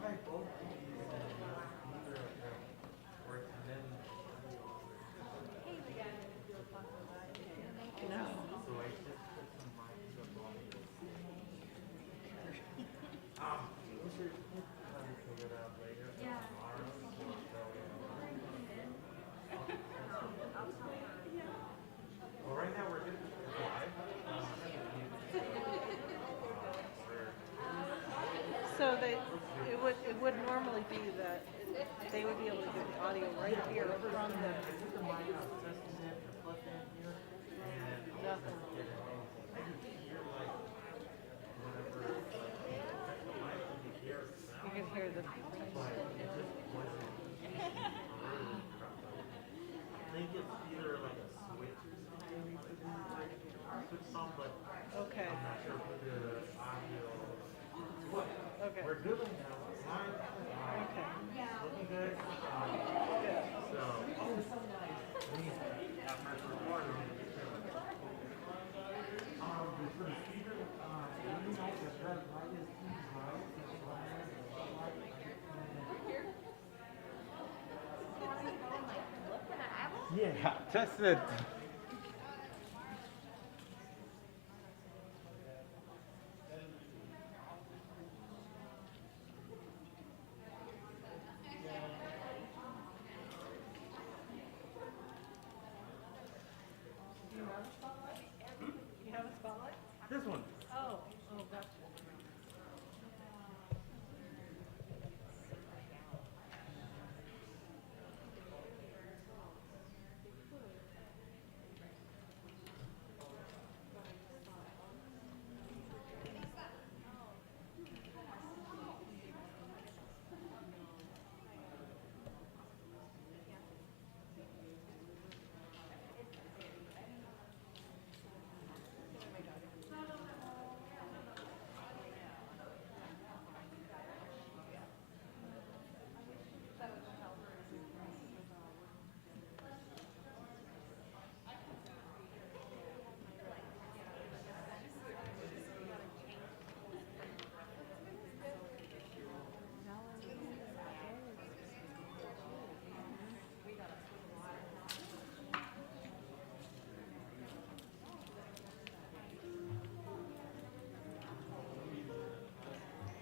try both of these and neither of them works. And then No. so I just put some lines up on this. We should probably figure it out later for tomorrow. So that way well, right now we're good. It's live. So it would normally be that they would be able to get the audio right here from the I took the mic out, testing it, and plugged in here, and I nothing. wasn't getting anything. I could hear like whatever, like check the mic and you hear You sound, can hear the but it just wasn't through properly. I think it's either like a switch or something we could do, like switch on, but okay. I'm not sure for the audio. But Okay. we're good right now. Live, Okay. looking good. Good. So, we after it's recorded, for the speaker, you know, the red light is too bright. Yeah, test it. You have a spotlight? This one. Oh, gotcha.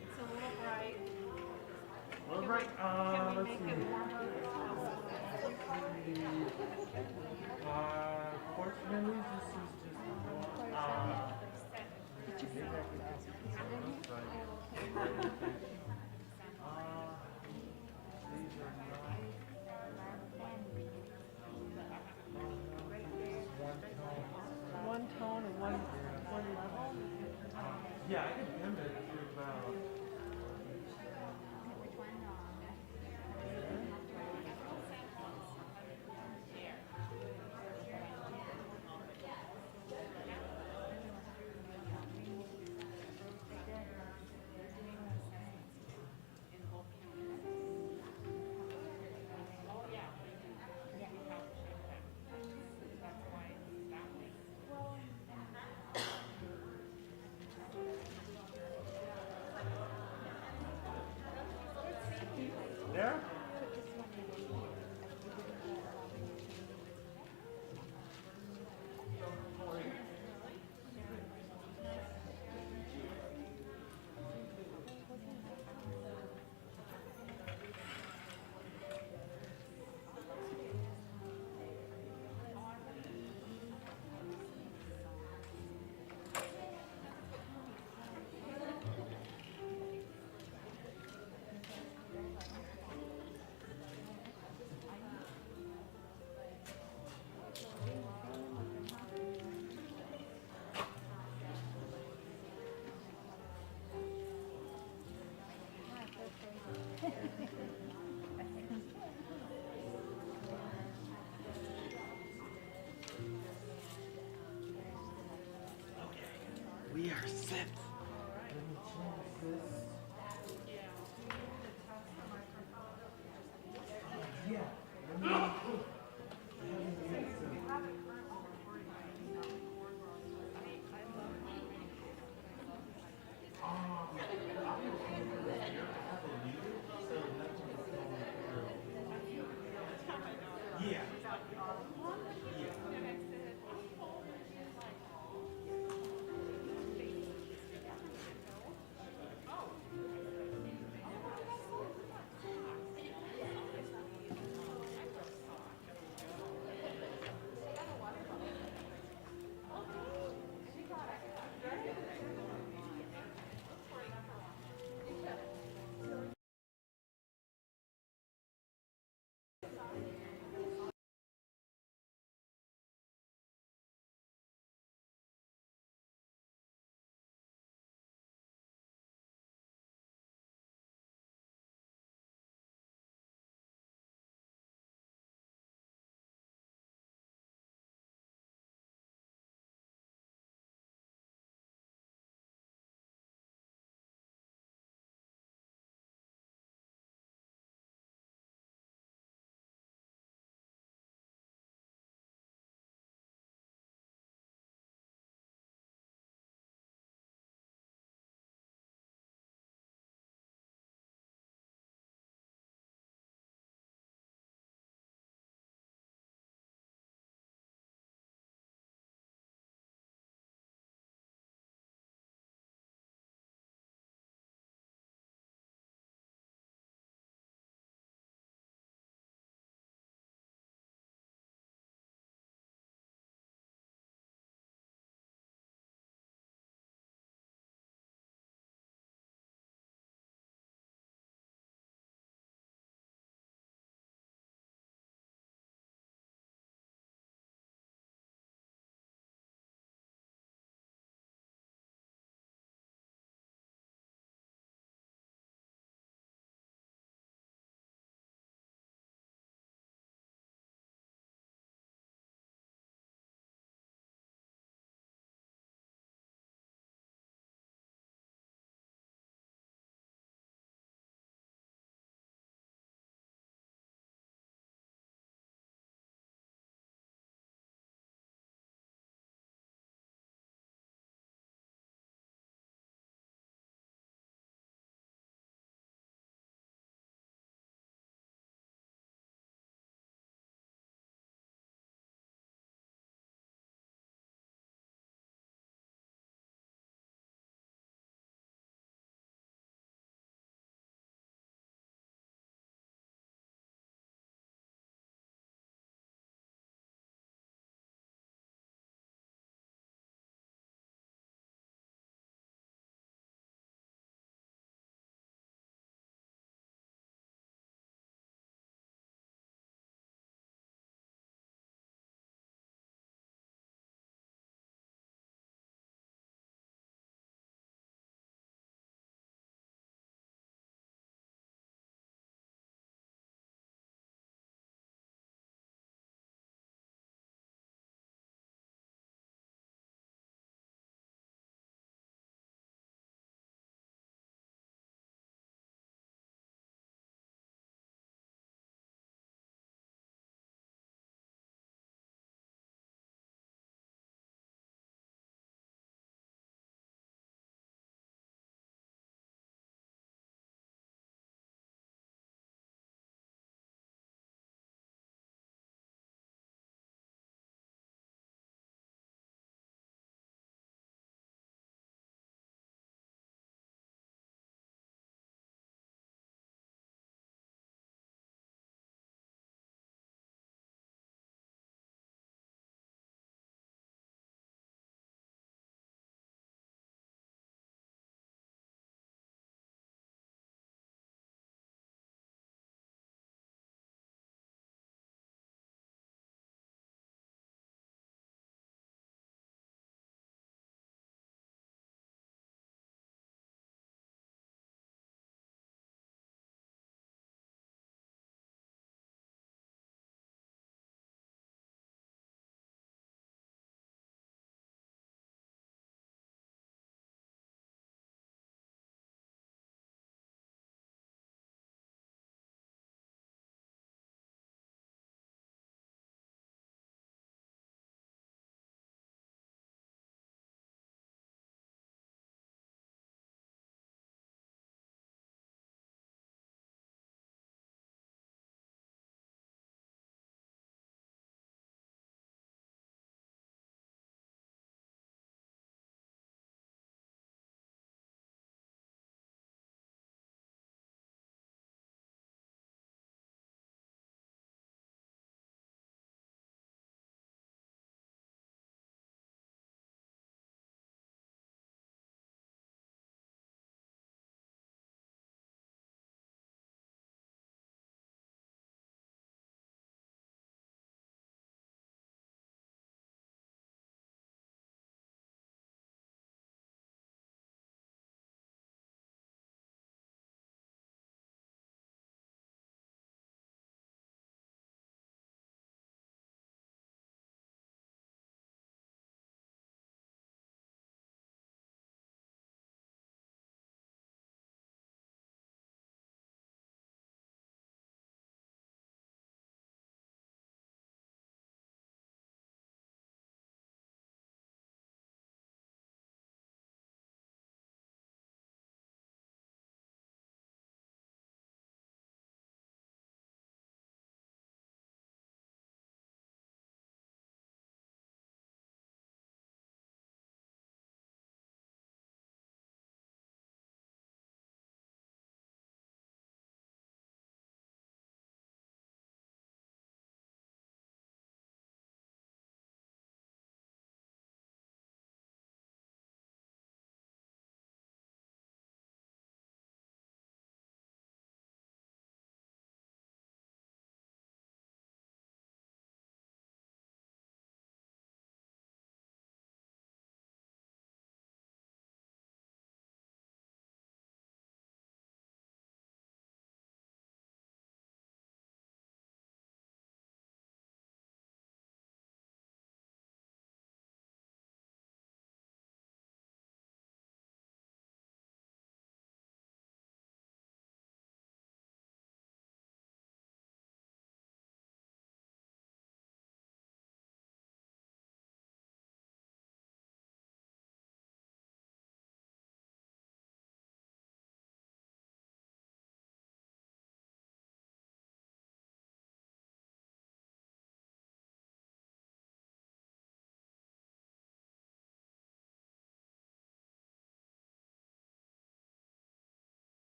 It's a little bright. All right. Can we Let's make see. it warmer? Fortunately, this is just these are One tone and one level. yeah, I can dim it to about. There?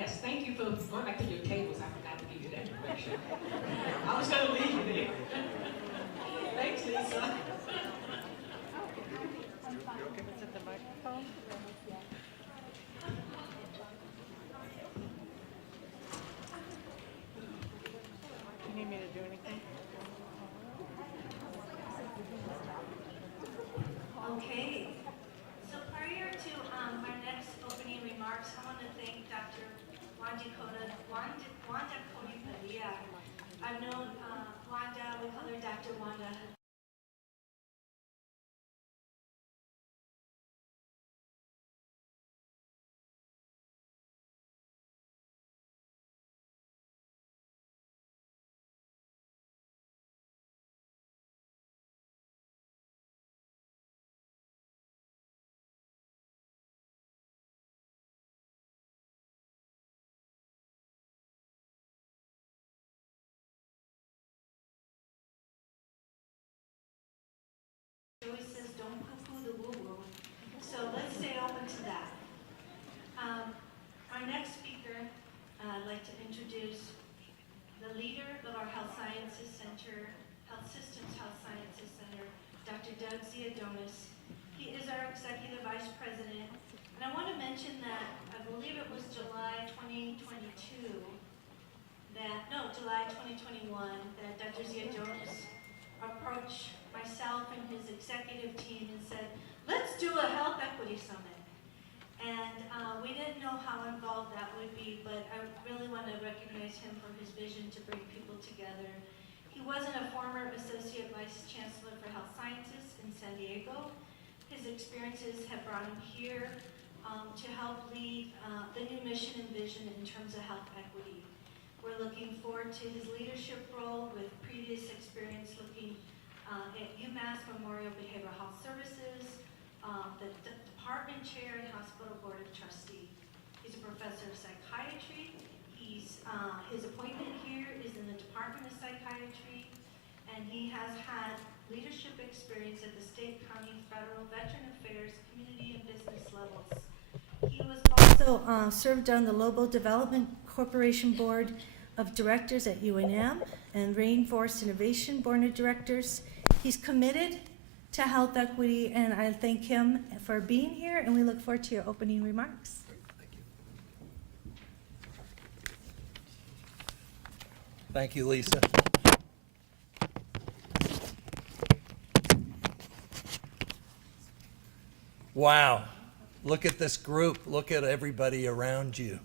Yes, thank you for going back to your tables. I forgot to give you that direction. I was going to leave you there. Thanks, Lisa. Is it the microphone? You need me to do anything? Okay, so prior to our next opening remarks, I want to thank Dr. Wanda Cody-Padilla. I've known Wanda, we call her Dr. Wanda. She always says, don't poo-poo the woo-woo. So let's stay open to that. Our next speaker, I'd like to introduce the leader of our Health Sciences Center, Health Systems Health Sciences Center, Dr. Doug Ziadonis. He is our Executive Vice President. And I want to mention that I believe it was July 2021, that Dr. Ziadonis approached myself and his executive team and said, let's do a health equity summit. And we didn't know how involved that would be, but I really want to recognize him for his vision to bring people together. He wasn't a former Associate Vice Chancellor for Health Sciences in San Diego. His experiences have brought him here to help lead the new mission and vision in terms of health equity. We're looking forward to his leadership role with previous experience looking at UMass Memorial Behavioral Health Services, the department chair and hospital board of trustee. He's a professor of psychiatry. His appointment here is in the Department of Psychiatry, and he has had leadership experience at the state, county, federal, veteran affairs, community, and business levels. He was also served on the Lobo Development Corporation Board of Directors at UNM and Rainforest Innovation Board of Directors. He's committed to health equity, and I thank him for being here, and we look forward to your opening remarks. Thank you, Lisa. Wow. Look at this group. Look at everybody around you.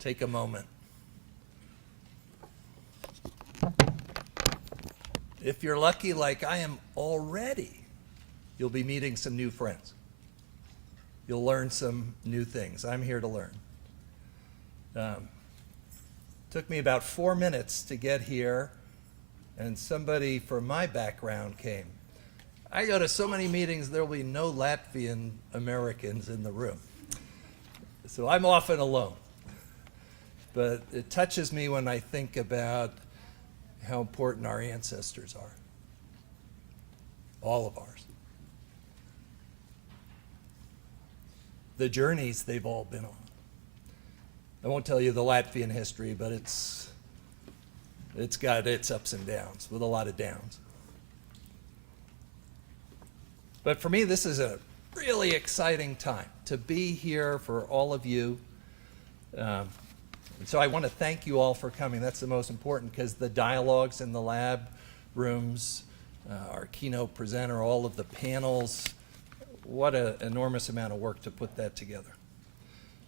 Take a moment. If you're lucky like I am already, you'll be meeting some new friends. You'll learn some new things. I'm here to learn. Took me about 4 minutes to get here, and somebody from my background came. I go to so many meetings, there will be no Latvian Americans in the room. So I'm often alone. But it touches me when I think about how important our ancestors are. All of ours. The journeys they've all been on. I won't tell you the Latvian history, but it's got its ups and downs, with a lot of downs. But for me, this is a really exciting time to be here for all of you. And so I want to thank you all for coming. That's the most important, because the dialogues in the lab rooms, our keynote presenter, all of the panels, what an enormous amount of work to put that together.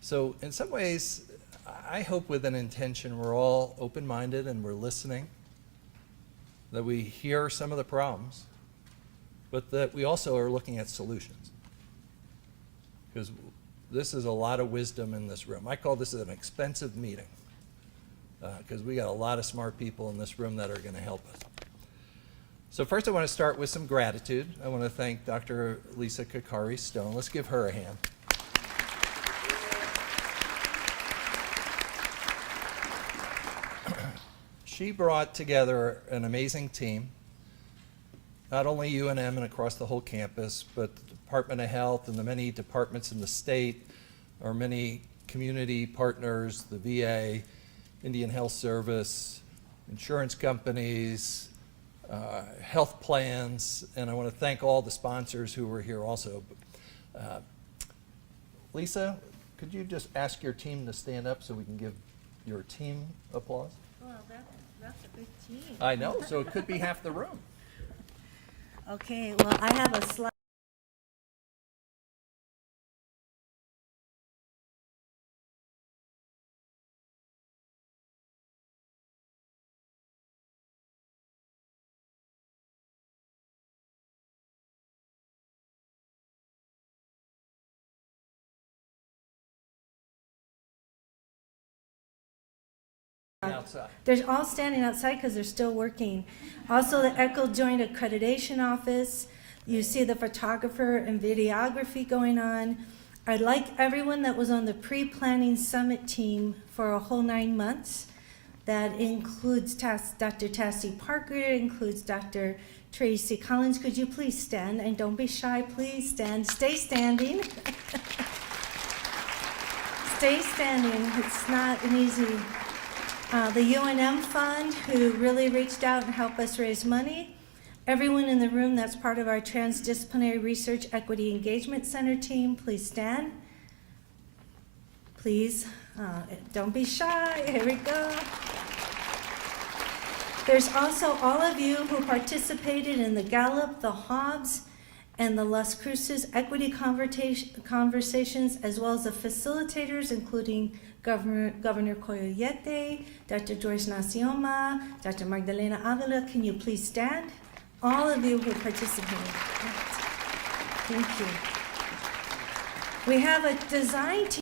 So in some ways, I hope with an intention we're all open-minded and we're listening, that we hear some of the problems, but that we also are looking at solutions. Because this is a lot of wisdom in this room. I call this an expensive meeting, because we got a lot of smart people in this room that are going to help us. So first I want to start with some gratitude. I want to thank Dr. Lisa Kakari-Stone. Let's give her a hand. She brought together an amazing team, not only UNM and across the whole campus, but the Department of Health and the many departments in the state, our many community partners, the VA, Indian Health Service, insurance companies, health plans, and I want to thank all the sponsors who were here also. Lisa, could you just ask your team to stand up so we can give your team applause? Well, that's a big team. I know, so it could be half the room. Okay, well, I have a slide. Outside. They're all standing outside because they're still working. Also, the Echo Joint Accreditation Office. You see the photographer and videography going on. I'd like everyone that was on the pre-planning summit team for a whole 9 months. That includes Dr. Tassie Parker, it includes Dr. Tracy Collins. Could you please stand? And don't be shy, please stand. Stay standing. Stay standing. It's not an easy. The UNM Fund, who really reached out and helped us raise money. Everyone in the room that's part of our Transdisciplinary Research Equity Engagement Center team, please stand. Please, don't be shy. Here we go. There's also all of you who participated in the Gallup, the Hobbs, and the Las Cruces equity conversations, as well as the facilitators, including Governor Coyote, Dr. Joyce Nacioma, Dr. Magdalena Avila. Can you please stand? All of you who participated. Thank you. We have a design team.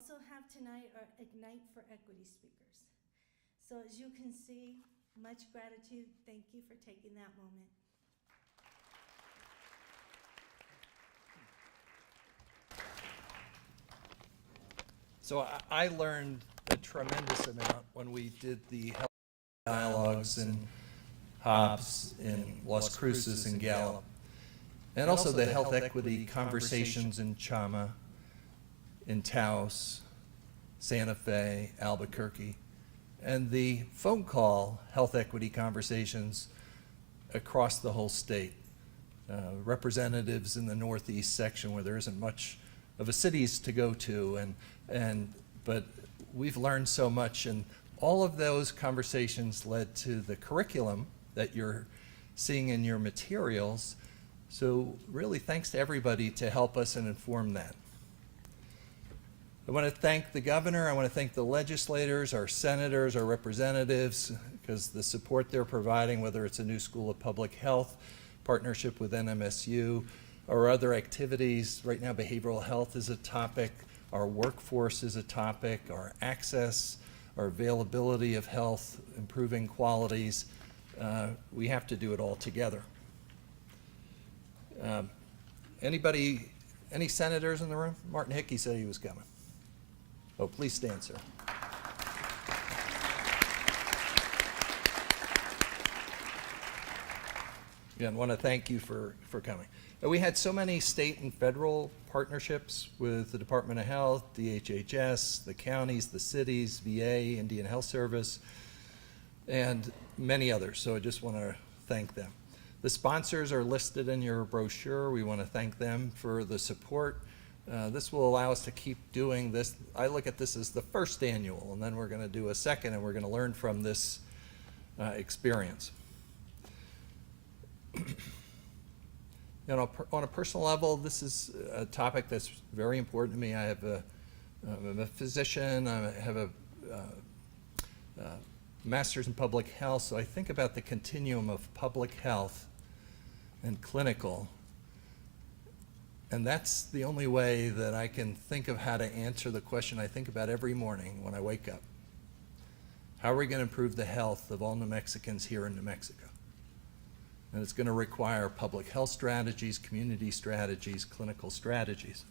Also have tonight our Ignite for Equity speakers. So as you can see, much gratitude. Thank you for taking that moment. So I learned a tremendous amount when we did the health dialogues in Hobbs, in Las Cruces, and Gallup, and also the health equity conversations in Chama, in Taos, Santa Fe, Albuquerque, and the phone call health equity conversations across the whole state. Representatives in the Northeast section where there isn't much of a cities to go to, but we've learned so much, and all of those conversations led to the curriculum that you're seeing in your materials. So really thanks to everybody to help us and inform that. I want to thank the governor, I want to thank the legislators, our senators, our representatives, because the support they're providing, whether it's a new school of public health, partnership with NMSU, or other activities. Right now, behavioral health is a topic, our workforce is a topic, our access, our availability of health, improving qualities. We have to do it all together. Any senators in the room? Martin Hickey said he was coming. Oh, please stand, sir. Again, want to thank you for coming. We had so many state and federal partnerships with the Department of Health, DHHS, the counties, the cities, VA, Indian Health Service, and many others. So I just want to thank them. The sponsors are listed in your brochure. We want to thank them for the support. This will allow us to keep doing this. I look at this as the first annual, and then we're going to do a second, and we're going to learn from this experience. You know, on a personal level, this is a topic that's very important to me. I'm a physician. I have a master's in public health, so I think about the continuum of public health and clinical. And that's the only way that I can think of how to answer the question I think about every morning when I wake up. How are we going to improve the health of all New Mexicans here in New Mexico? And it's going to require public health strategies, community strategies, clinical strategies,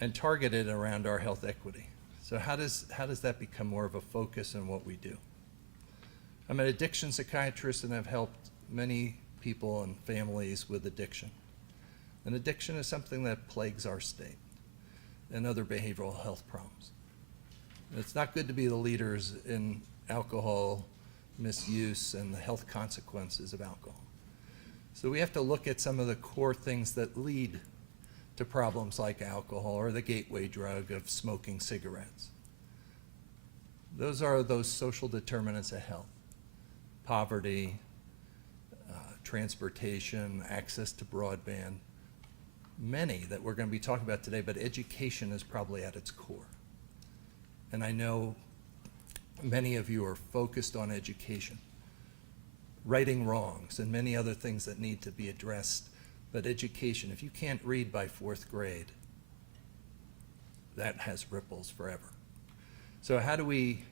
and targeted around our health equity. So how does that become more of a focus in what we do? I'm an addiction psychiatrist, and I've helped many people and families with addiction. And addiction is something that plagues our state and other behavioral health problems. It's not good to be the leaders in alcohol misuse and the health consequences of alcohol. So we have to look at some of the core things that lead to problems like alcohol or the gateway drug of smoking cigarettes. Those are those social determinants of health: poverty, transportation, access to broadband, many that we're going to be talking about today, but education is probably at its core. And I know many of you are focused on education, righting wrongs, and many other things that need to be addressed. But education, if you can't read by 4th grade, that has ripples forever. So how do we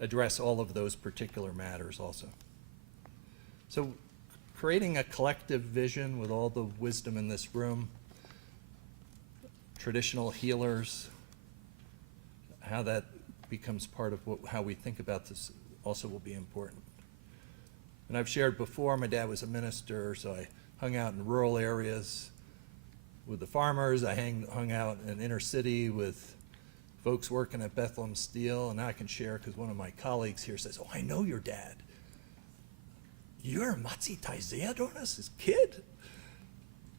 address all of those particular matters also? So creating a collective vision with all the wisdom in this room, traditional healers, how that becomes part of how we think about this also will be important. And I've shared before, my dad was a minister, so I hung out in rural areas with the farmers. I hung out in inner city with folks working at Bethlehem Steel, and now I can share because one of my colleagues here says, "Oh, I know your dad. You're Matzi Taizea-Donis' kid?"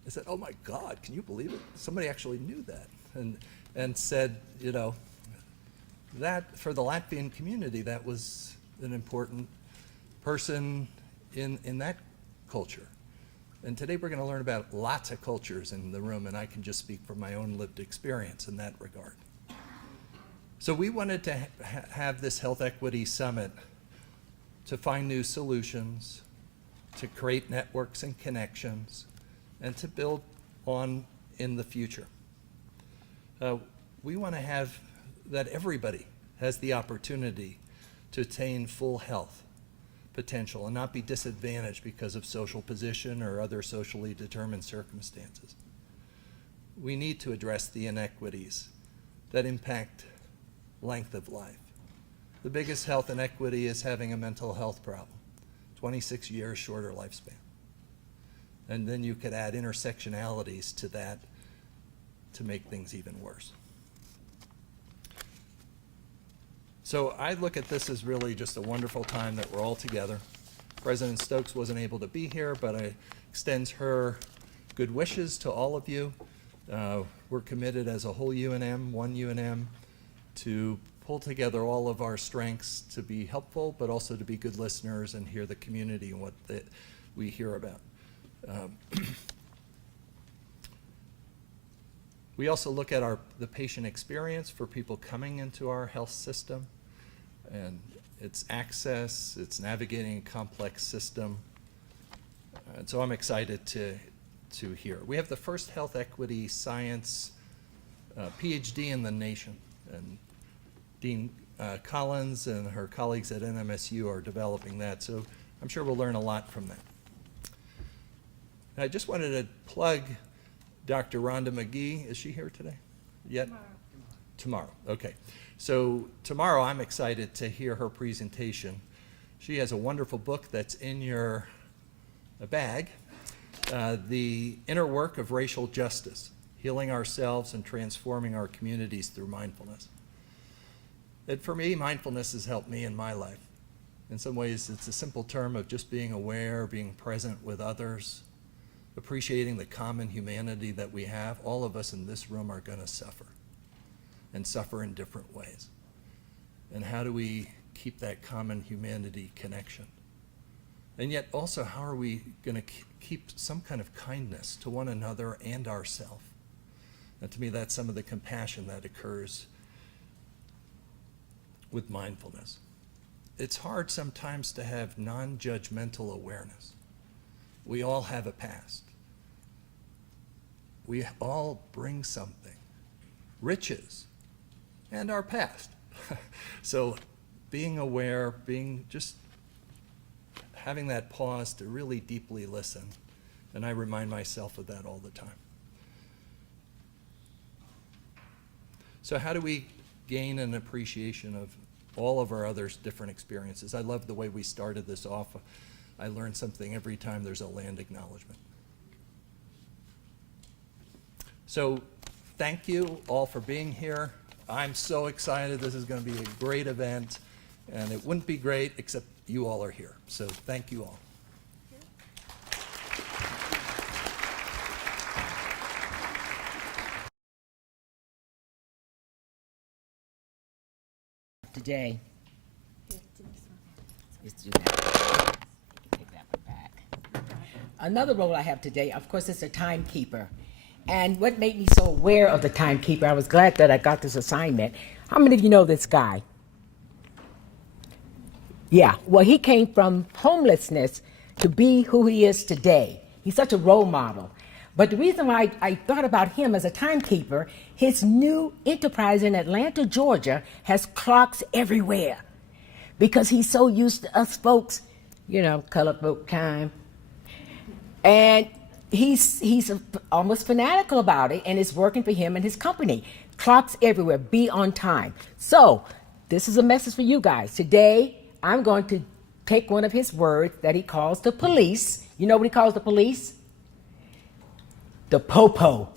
I said, "Oh my God, can you believe it?" Somebody actually knew that and said, you know, that for the Latvian community, that was an important person in that culture. And today we're going to learn about lots of cultures in the room, and I can just speak from my own lived experience in that regard. So we wanted to have this Health Equity Summit to find new solutions, to create networks and connections, and to build on in the future. We want to have that everybody has the opportunity to attain full health potential and not be disadvantaged because of social position or other socially determined circumstances. We need to address the inequities that impact length of life. The biggest health inequity is having a mental health problem, 26 years shorter lifespan. And then you could add intersectionalities to that to make things even worse. So I look at this as really just a wonderful time that we're all together. President Stokes wasn't able to be here, but I extends her good wishes to all of you. We're committed as a whole UNM, one UNM, to pull together all of our strengths to be helpful, but also to be good listeners and hear the community and what we hear about. We also look at the patient experience for people coming into our health system, and its access, it's navigating a complex system. And so I'm excited to hear. We have the first health equity science PhD in the nation, and Dean Collins and her colleagues at NMSU are developing that, so I'm sure we'll learn a lot from that. And I just wanted to plug Dr. Rhonda McGee. Is she here today? Yet? Tomorrow. Okay. So tomorrow I'm excited to hear her presentation. She has a wonderful book that's in your bag, The Inner Work of Racial Justice, Healing Ourselves and Transforming Our Communities Through Mindfulness. And for me, mindfulness has helped me in my life. In some ways, it's a simple term of just being aware, being present with others, appreciating the common humanity that we have. All of us in this room are going to suffer, and suffer in different ways. And how do we keep that common humanity connection? And yet also, how are we going to keep some kind of kindness to one another and ourselves? And to me, that's some of the compassion that occurs with mindfulness. It's hard sometimes to have non-judgmental awareness. We all have a past. We all bring something, riches, and our past. So being aware, just having that pause to really deeply listen, and I remind myself of that all the time. So how do we gain an appreciation of all of our other different experiences? I love the way we started this off. I learn something every time there's a land acknowledgement. So thank you all for being here. I'm so excited. This is going to be a great event, and it wouldn't be great except you all are here. So thank you all. Today. Let's do that. Take that one back. Another role I have today, of course, is a timekeeper. And what made me so aware of the timekeeper, I was glad that I got this assignment. How many of you know this guy? Yeah, well, he came from homelessness to be who he is today. He's such a role model. But the reason why I thought about him as a timekeeper, his new enterprise in Atlanta, Georgia, has clocks everywhere. Because he's so used to us folks, colorful time. And he's almost fanatical about it, and it's working for him and his company. Clocks everywhere, be on time. So this is a message for you guys. Today, I'm going to take one of his words that he calls the police. You know what he calls the police? The popo.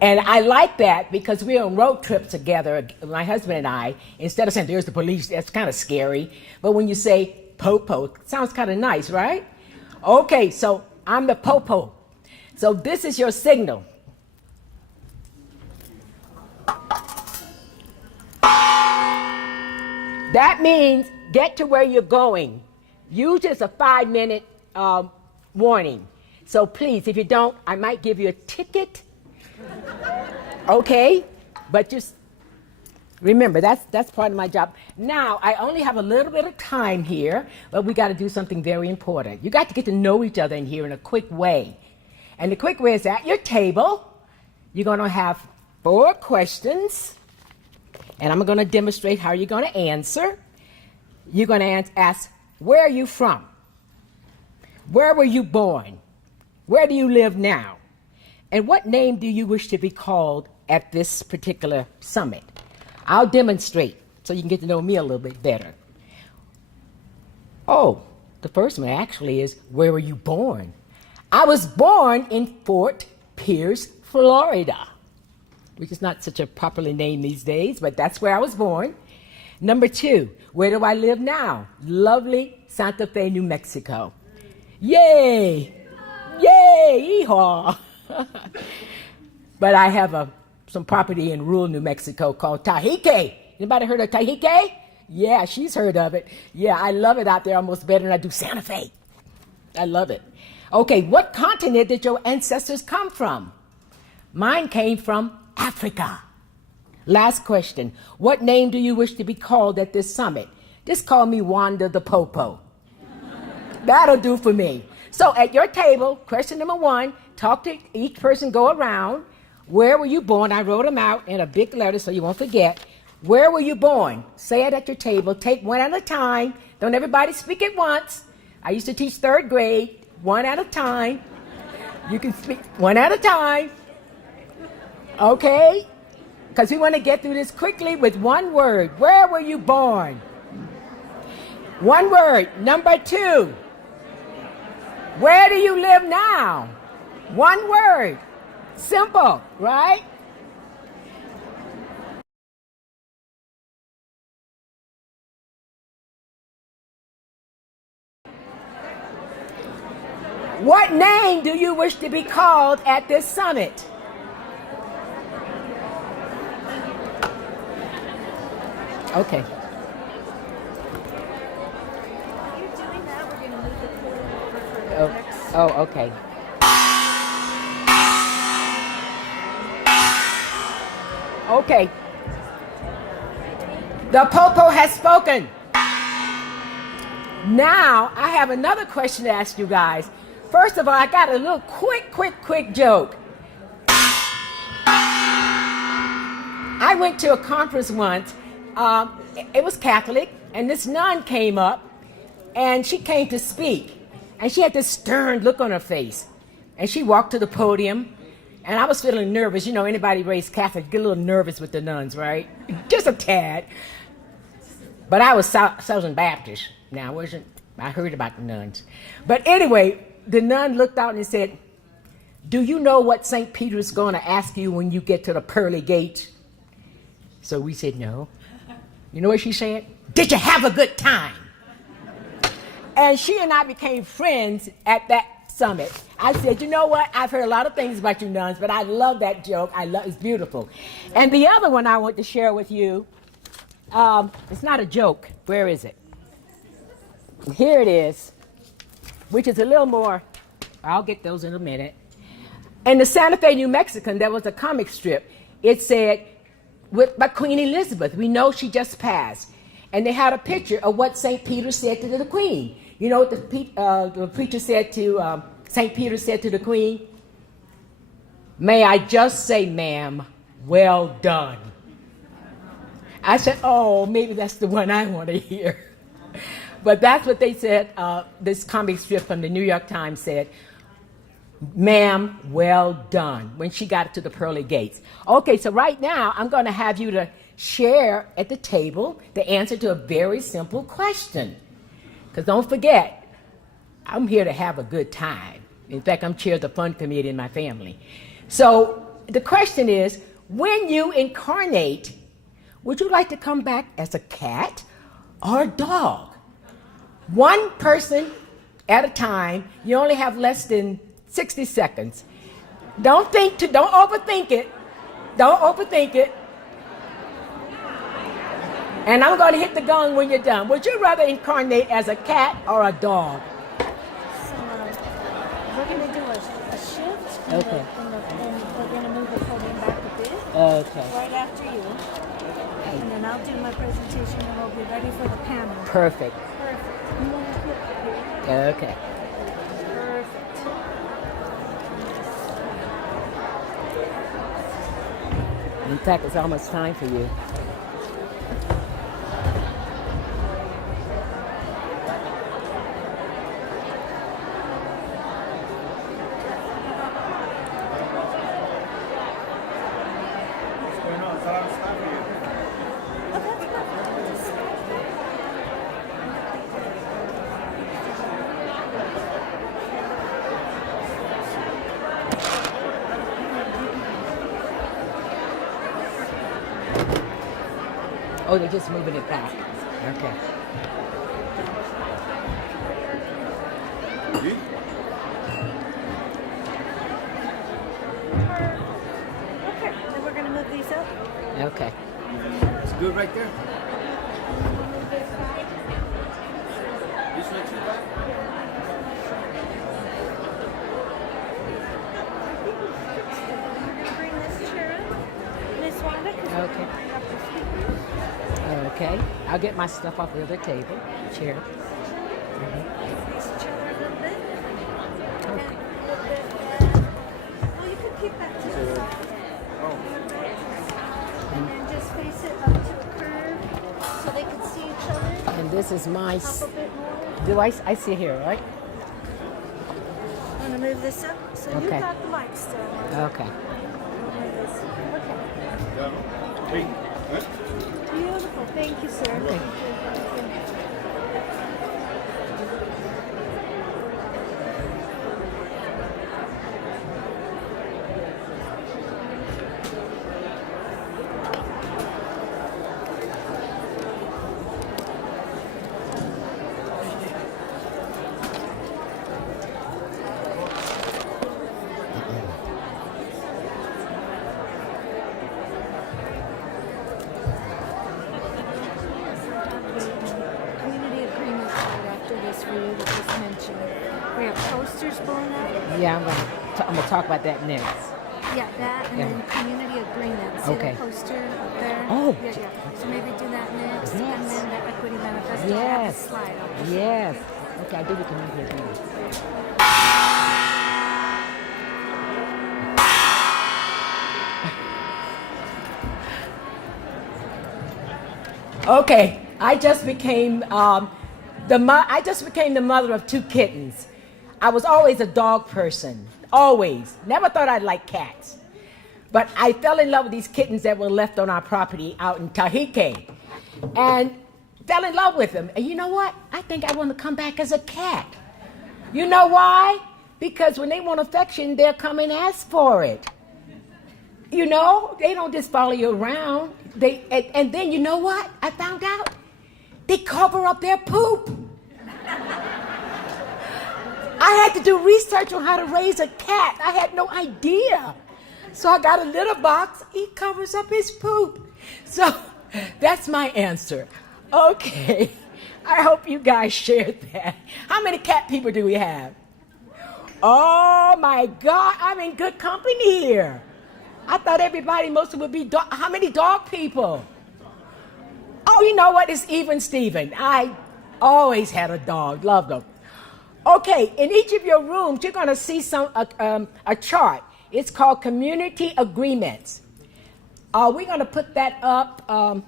And I like that because we're on road trips together, my husband and I. Instead of saying, there's the police, that's kind of scary. But when you say popo, it sounds kind of nice, right? Okay, so I'm the popo. So this is your signal. That means get to where you're going. Use just a 5-minute warning. So please, if you don't, I might give you a ticket. Okay? But just remember, that's part of my job. Now, I only have a little bit of time here, but we got to do something very important. You got to get to know each other in here in a quick way. And the quick way is at your table. You're going to have 4 questions, and I'm going to demonstrate how you're going to answer. You're going to ask, where are you from? Where were you born? Where do you live now? And what name do you wish to be called at this particular summit? I'll demonstrate so you can get to know me a little bit better. Oh, the first one actually is, where were you born? I was born in Fort Pierce, Florida, which is not such a popular name these days, but that's where I was born. Number 2, where do I live now? Lovely Santa Fe, New Mexico. Yay! Yay! Yeehaw! But I have some property in rural New Mexico called Tahike. Anybody heard of Tahike? Yeah, she's heard of it. Yeah, I love it out there almost better than I do Santa Fe. I love it. Okay, what continent did your ancestors come from? Mine came from Africa. Last question. What name do you wish to be called at this summit? Just call me Wanda the Popo. That'll do for me. So at your table, question number 1, talk to each person, go around. Where were you born? I wrote them out in a big letter so you won't forget. Where were you born? Say it at your table. Take one at a time. Don't everybody speak at once. I used to teach 3rd grade, one at a time. You can speak one at a time. Okay? Because we want to get through this quickly with one word. Where were you born? One word. Number 2. Where do you live now? One word. Simple, right? What name do you wish to be called at this summit? Okay. While you're doing that, we're going to move the poll over for the next. Oh, okay. Okay. The Popo has spoken. Now, I have another question to ask you guys. First of all, I got a little quick joke. I went to a conference once. It was Catholic, and this nun came up, and she came to speak. And she had this stern look on her face. And she walked to the podium, and I was feeling nervous. You know, anybody raised Catholic, get a little nervous with the nuns, right? Just a tad. But I was Southern Baptist. Now, I heard about the nuns. But anyway, the nun looked out and said, "Do you know what St. Peter's going to ask you when you get to the pearly gates?" So we said, "No." You know what she said? "Did you have a good time?" And she and I became friends at that summit. I said, "You know what? I've heard a lot of things about you nuns, but I love that joke. It's beautiful." And the other one I want to share with you, it's not a joke. Where is it? Here it is, which is a little more. I'll get those in a minute. In the Santa Fe, New Mexican, there was a comic strip. It said, by Queen Elizabeth. We know she just passed. And they had a picture of what St. Peter said to the Queen. You know what the preacher said to, St. Peter said to the Queen? "May I just say, ma'am, well done." I said, "Oh, maybe that's the one I want to hear." But that's what they said. This comic strip from the New York Times said, "Ma'am, well done," when she got to the pearly gates. Okay, so right now I'm going to have you to share at the table the answer to a very simple question. Because don't forget, I'm here to have a good time. In fact, I'm chair of the fun committee in my family. So the question is, when you incarnate, would you like to come back as a cat or a dog? One person at a time. You only have less than 60 seconds. Don't overthink it. Don't overthink it. And I'm going to hit the gong when you're done. Would you rather incarnate as a cat or a dog? So we're going to do a shift. Okay. And we're going to move the podium back a bit. Okay. Right after you. And then I'll do my presentation and we'll be ready for the panel. Perfect. Perfect. You want to flip here? Okay. Perfect. In fact, it's almost time for you. Oh, they're just moving it back. Okay. Okay, then we're going to move these up. Okay. It's good right there. This one too, right? Bring this chair up. Miss Wanda, could you Okay. bring up the speakers? Okay. I'll get my stuff off the other table. Chair. Face each other a little bit. And Okay. a little bit. Well, you could keep that to the side. And then just face it up to a curve so they could see each other. And this is my. Up a bit more. Do I see here, right? I'm going to move this up. So Okay. you've got the mic still. Okay. Move this. Okay. Beautiful. Thank you, sir. Thank you. Community agreement card after this for you that was mentioned. We have posters blown up. Yeah, I'm gonna talk about that next. Yeah, that and Yeah. then community agreement. See Okay. the poster up there? Oh. Yeah, yeah. So maybe do that next. And Yes. then the equity manifesto. I have a Yes. slide on it. Yes. Okay, I do the community agreement. Okay, I just became the mother of 2 kittens. I was always a dog person, always. Never thought I'd like cats. But I fell in love with these kittens that were left on our property out in Tahike, and fell in love with them. And you know what? I think I want to come back as a cat. You know why? Because when they want affection, they'll come and ask for it. You know, they don't just follow you around. And then you know what? I found out they cover up their poop. I had to do research on how to raise a cat. I had no idea. So I got a litter box. He covers up his poop. So that's my answer. Okay. I hope you guys shared that. How many cat people do we have? Oh my God, I'm in good company here. I thought everybody mostly would be dog. How many dog people? Oh, you know what? It's even Steven. I always had a dog. Loved them. Okay, in each of your rooms, you're going to see a chart. It's called Community Agreements. We're going to put that up.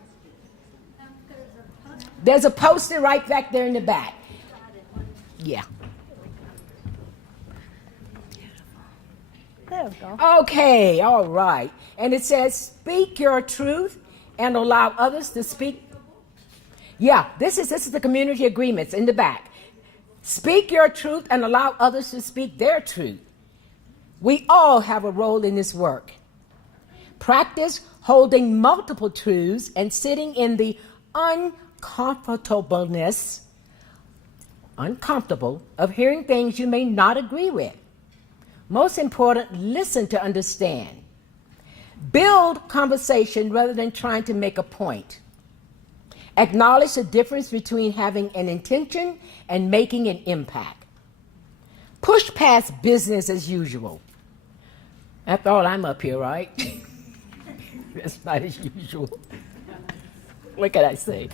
There's a poster right back there in the back. Yeah. There we go. Okay, all right. And it says, speak your truth and allow others to speak. Yeah, this is the community agreements in the back. Speak your truth and allow others to speak their truth. We all have a role in this work. Practice holding multiple truths and sitting in the uncomfortable of hearing things you may not agree with. Most important, listen to understand. Build conversation rather than trying to make a point. Acknowledge the difference between having an intention and making an impact. Push past business as usual. After all, I'm up here, right? That's not as usual. What can I say?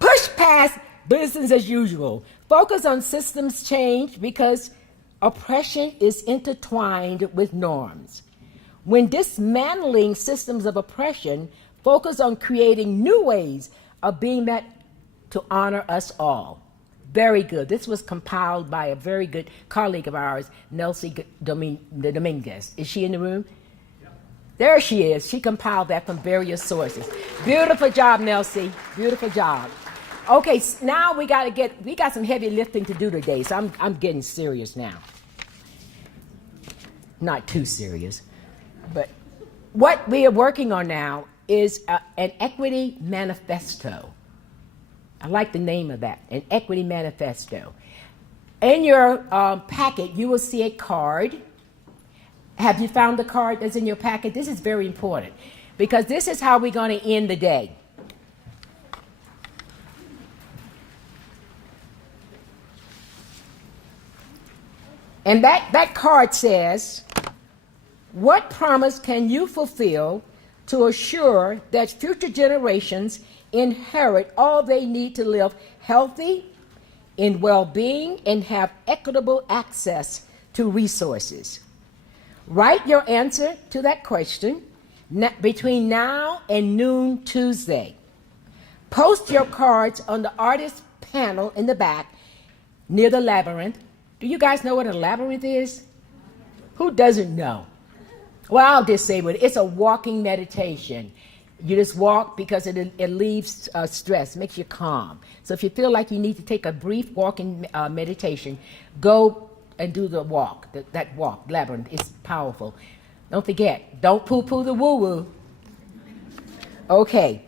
Push past business as usual. Focus on systems change because oppression is intertwined with norms. When dismantling systems of oppression, focus on creating new ways of being met to honor us all. Very good. This was compiled by a very good colleague of ours, Nelsie Dominguez. Is she in the room? Yeah. There she is. She compiled that from various sources. Beautiful job, Nelsie. Beautiful job. Okay, now we got some heavy lifting to do today, so I'm getting serious now. Not too serious, but what we are working on now is an equity manifesto. I like the name of that, an equity manifesto. In your packet, you will see a card. Have you found the card that's in your packet? This is very important because this is how we're going to end the day. And that card says, what promise can you fulfill to assure that future generations inherit all they need to live healthy, in well-being, and have equitable access to resources? Write your answer to that question between now and noon Tuesday. Post your cards on the artist panel in the back near the labyrinth. Do you guys know what a labyrinth is? Who doesn't know? Well, I'll just say it's a walking meditation. You just walk because it relieves stress, makes you calm. So if you feel like you need to take a brief walking meditation, go and do the walk, that walk, labyrinth. It's powerful. Don't forget, don't poo-poo the woo-woo. Okay,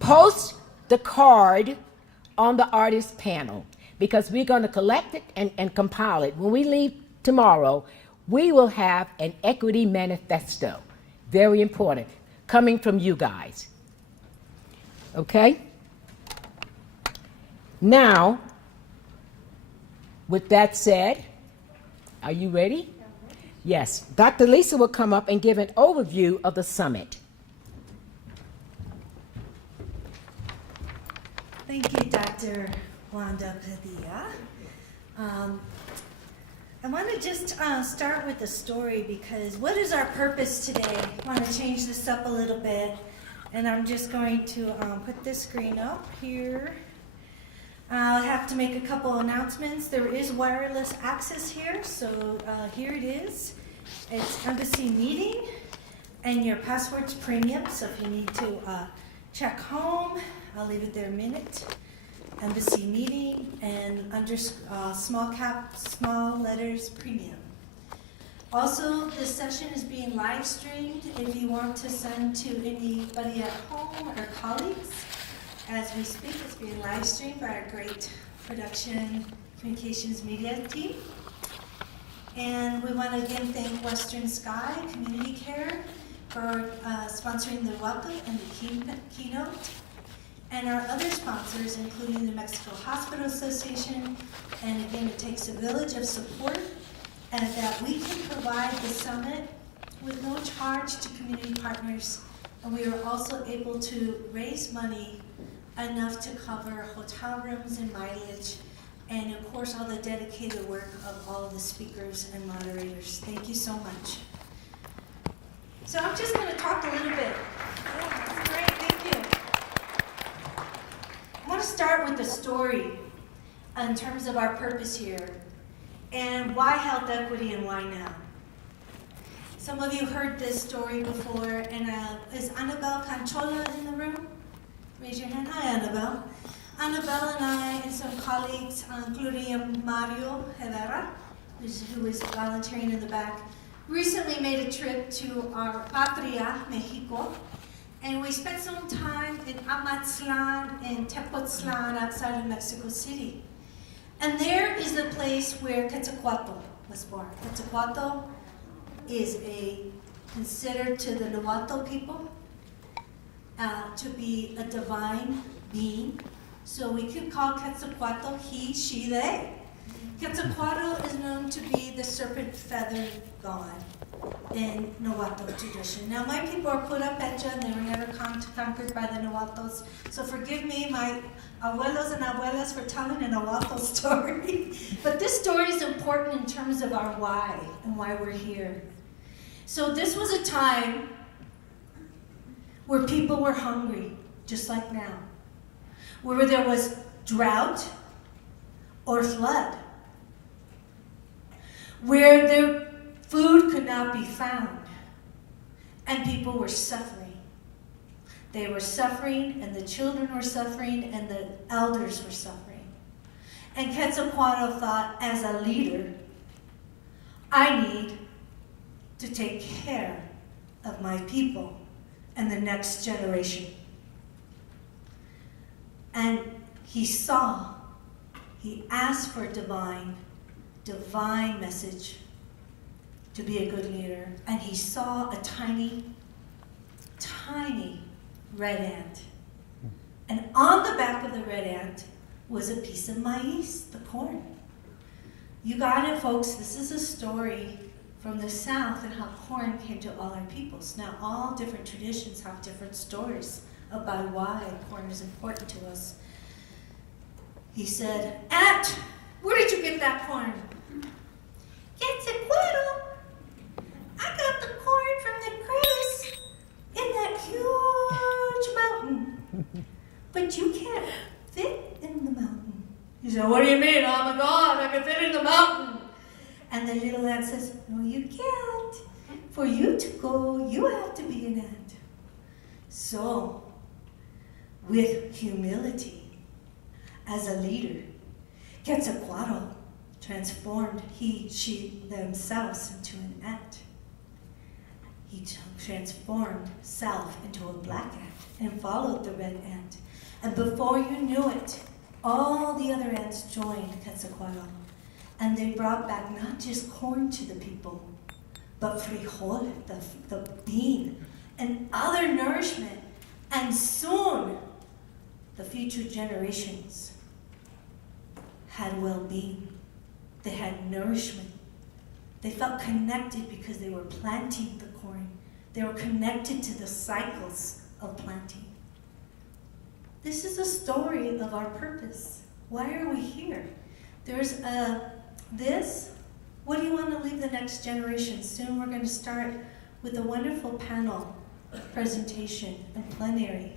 post the card on the artist panel because we're going to collect it and compile it. When we leave tomorrow, we will have an equity manifesto. Very important. Coming from you guys. Okay? Now, with that said, are you ready? Yes. Dr. Lisa will come up and give an overview of the summit. Thank you, Dr. Wanda Padilla. I want to just start with a story because what is our purpose today? I want to change this up a little bit. And I'm just going to put this screen up here. I'll have to make a couple announcements. There is wireless access here, so here it is. It's Embassy Meeting, and your password's premium, so if you need to check home, I'll leave it there a minute. Embassy Meeting, and under small letters, premium. Also, this session is being live streamed if you want to send to anybody at home or colleagues. As we speak, it's being live streamed by our great production communications media team. And we want to again thank Western Sky Community Care for sponsoring the welcome and the keynote. And our other sponsors, including the Mexico Hospital Association, and again, it takes a village of support, and that we can provide the summit with no charge to community partners. And we are also able to raise money enough to cover hotel rooms and mileage, and of course all the dedicated work of all of the speakers and moderators. Thank you so much. So I'm just going to talk a little bit. Oh, that's great, thank you. I want to start with the story in terms of our purpose here, and why health equity and why now. Some of you heard this story before, and is Annabelle Canchola in the room? Raise your hand. Hi, Annabelle. Annabelle and I and some colleagues, including Mario Herrera, who is volunteering in the back, recently made a trip to our Patria, Mexico, and we spent some time in Amatzlan and Tepoztlan outside of Mexico City. And there is the place where Quetzalcoatl was born. Quetzalcoatl is considered to the Nahuatl people to be a divine being. So we could call Quetzalcoatl he, she, they. Quetzalcoatl is known to be the serpent feathered god in Nahuatl tradition. Now my people are put up at you, and they were never conquered by the Nahuatls. So forgive me, my abuelos and abuelas, for telling a Nahuatl story. But this story is important in terms of our why and why we're here. So this was a time where people were hungry, just like now. Where there was drought or flood. Where their food could not be found. And people were suffering. They were suffering, and the children were suffering, and the elders were suffering. And Quetzalcoatl thought, as a leader, I need to take care of my people and the next generation. And he asked for a divine message to be a good leader. And he saw a tiny red ant. And on the back of the red ant was a piece of maize, the corn. You got it, folks. This is a story from the South and how corn came to all our peoples. Now, all different traditions have different stories about why corn is important to us. He said, "Ant, where did you get that corn?" "Quetzalcoatl, I got the corn from the crevice in that huge mountain. But you can't fit in the mountain." He said, "What do you mean? I'm a god, I can fit in the mountain." And the little ant says, "No, you can't. For you to go, you have to be an ant." So, with humility, as a leader, Quetzalcoatl transformed she, themselves into an ant. He transformed self into a black ant and followed the red ant. And before you knew it, all the other ants joined Quetzalcoatl. And they brought back not just corn to the people, but frijol, the bean, and other nourishment. And soon, the future generations had well-being. They had nourishment. They felt connected because they were planting the corn. They were connected to the cycles of planting. This is a story of our purpose. Why are we here? There's what do you want to leave the next generation? Soon we're going to start with a wonderful panel presentation and plenary,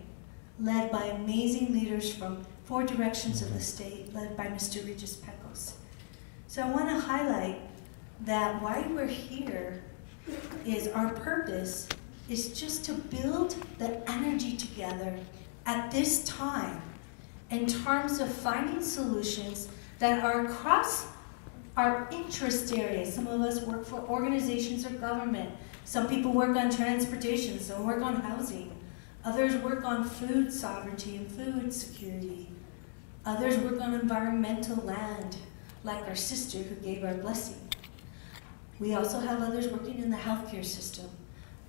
led by amazing leaders from 4 directions of the state, led by Mr. Regis Pecos. So I want to highlight that why we're here is our purpose is just to build the energy together at this time in terms of finding solutions that are across our interest areas. Some of us work for organizations or government. Some people work on transportation, some work on housing. Others work on food sovereignty and food security. Others work on environmental land, like our sister who gave our blessing. We also have others working in the healthcare system.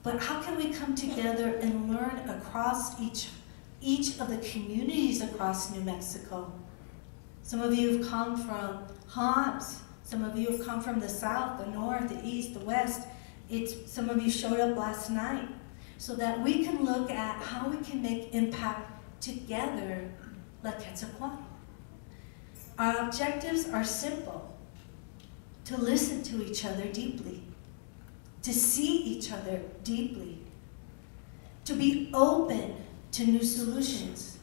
But how can we come together and learn across each of the communities across New Mexico? Some of you have come from Hobbs. Some of you have come from the south, the north, the east, the west. Some of you showed up last night so that we can look at how we can make impact together like Quetzalcoatl. Our objectives are simple: to listen to each other deeply, to see each other deeply, to be open to new solutions,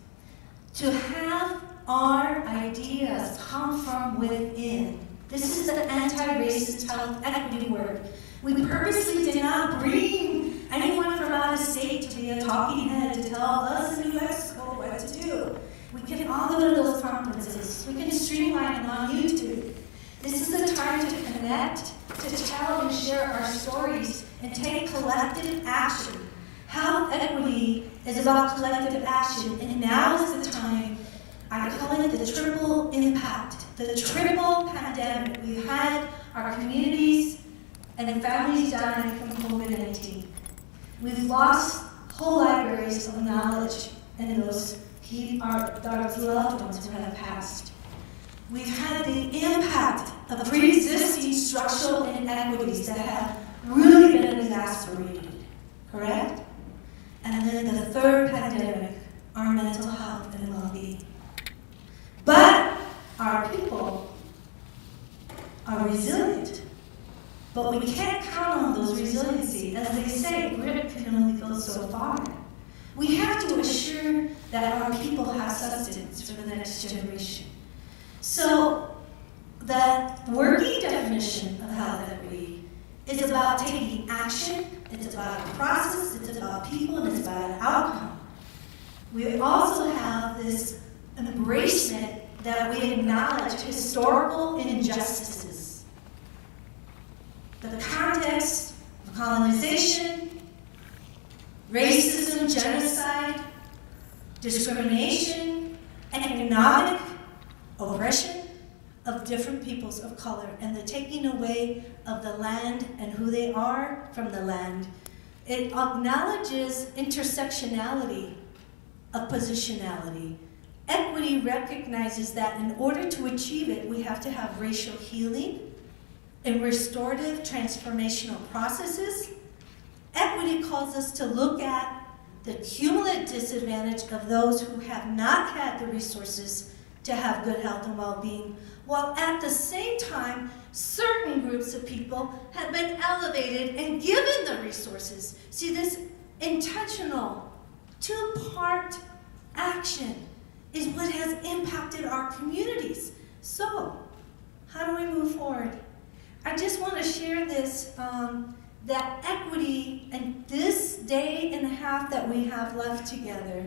to have our ideas come from within. This is the anti-racist health equity work. We purposely did not bring anyone from out of state to be a talking head to tell us in New Mexico what to do. We can all go to those conferences. We can streamline it on YouTube. This is a time to connect, to tell and share our stories, and take collective action. Health equity is about collective action, and now is the time. I call it the triple impact, the triple pandemic. We've had our communities and families dying from COVID-19. We've lost whole libraries of knowledge and those loved ones who have passed. We've had the impact of pre-existing structural inequities that have really been exacerbated, correct? And then the third pandemic, our mental health and well-being. But our people are resilient. But we can't count on those resiliency. As they say, grit can only go so far. We have to assure that our people have sustenance for the next generation. So the working definition of health equity is about taking action, it's about a process, it's about people, and it's about an outcome. We also have this embracement that we acknowledge historical injustices. The context of colonization, racism, genocide, discrimination, and economic oppression of different peoples of color, and the taking away of the land and who they are from the land. It acknowledges intersectionality of positionality. Equity recognizes that in order to achieve it, we have to have racial healing and restorative transformational processes. Equity calls us to look at the cumulative disadvantage of those who have not had the resources to have good health and well-being, while at the same time, certain groups of people have been elevated and given the resources. See, this intentional, two-part action is what has impacted our communities. So, how do we move forward? I just want to share this, that equity and this day and a half that we have left together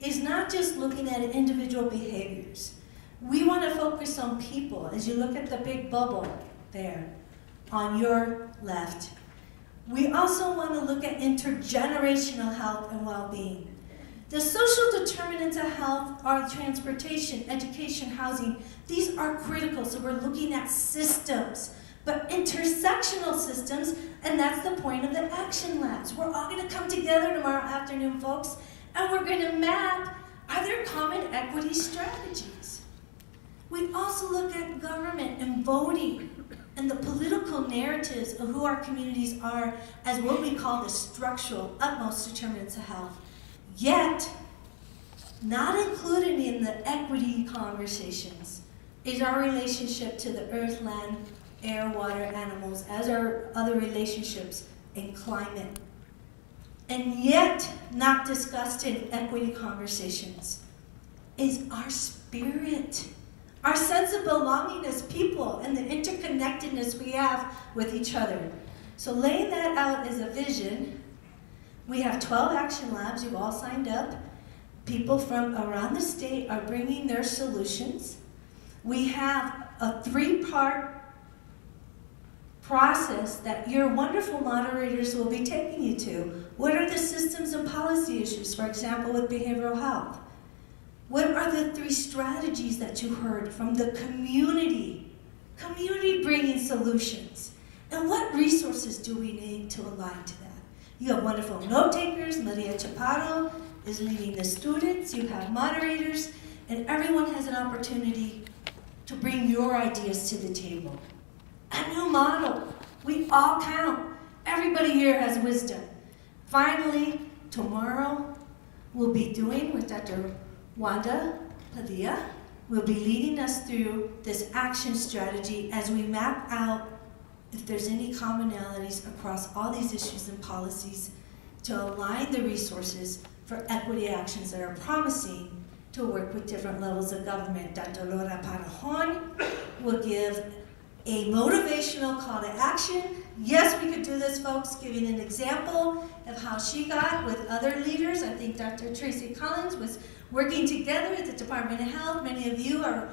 is not just looking at individual behaviors. We want to focus on people. As you look at the big bubble there on your left, we also want to look at intergenerational health and well-being. The social determinants of health are transportation, education, housing. These are critical, so we're looking at systems, but intersectional systems, and that's the point of the action labs. We're all going to come together tomorrow afternoon, folks, and we're going to map are there common equity strategies. We also look at government and voting and the political narratives of who our communities are as what we call the structural, utmost determinants of health. Yet, not included in the equity conversations is our relationship to the earth, land, air, water, animals, as are other relationships in climate. and yet not discussed in equity conversations is our spirit, our sense of belonging as people, and the interconnectedness we have with each other. So laying that out as a vision, we have 12 action labs. You've all signed up. People from around the state are bringing their solutions. We have a 3-part process that your wonderful moderators will be taking you to. What are the systems and policy issues, for example, with behavioral health? What are the 3 strategies that you heard from the community? Community bringing solutions. And what resources do we need to align to that? You have wonderful note takers. Maria Chaparro is leading the students. You have moderators, and everyone has an opportunity to bring your ideas to the table. A new model. We all count. Everybody here has wisdom. Finally, tomorrow we'll be doing with Dr. Wanda Padilla. Will be leading us through this action strategy as we map out if there's any commonalities across all these issues and policies to align the resources for equity actions that are promising to work with different levels of government. Dr. Laura Parajon will give a motivational call to action. Yes, we could do this, folks, giving an example of how she got with other leaders. I think Dr. Tracy Collins was working together with the Department of Health. Many of you are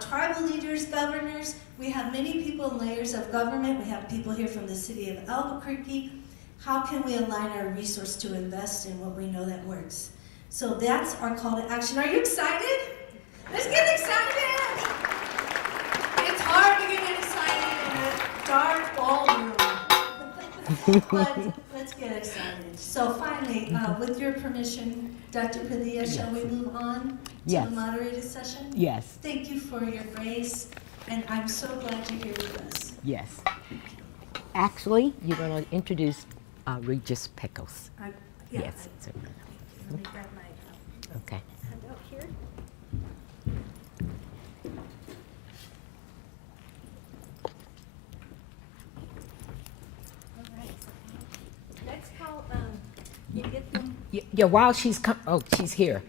tribal leaders, governors. We have many people in layers of government. We have people here from the city of Albuquerque. How can we align our resource to invest in what we know that works? So that's our call to action. Are you excited? Let's get excited! It's hard to get excited in a dark ballroom. But let's get excited. So finally, with your permission, Dr. Padilla, shall we move on to the moderated session? Yes. Thank you for your grace, and I'm so glad you're here with us. Yes. Actually, you're going to introduce Regis Pecos. Yes. Let me grab my Okay. handout here. All right. Let's call, you get them. Yeah, while she's she's here.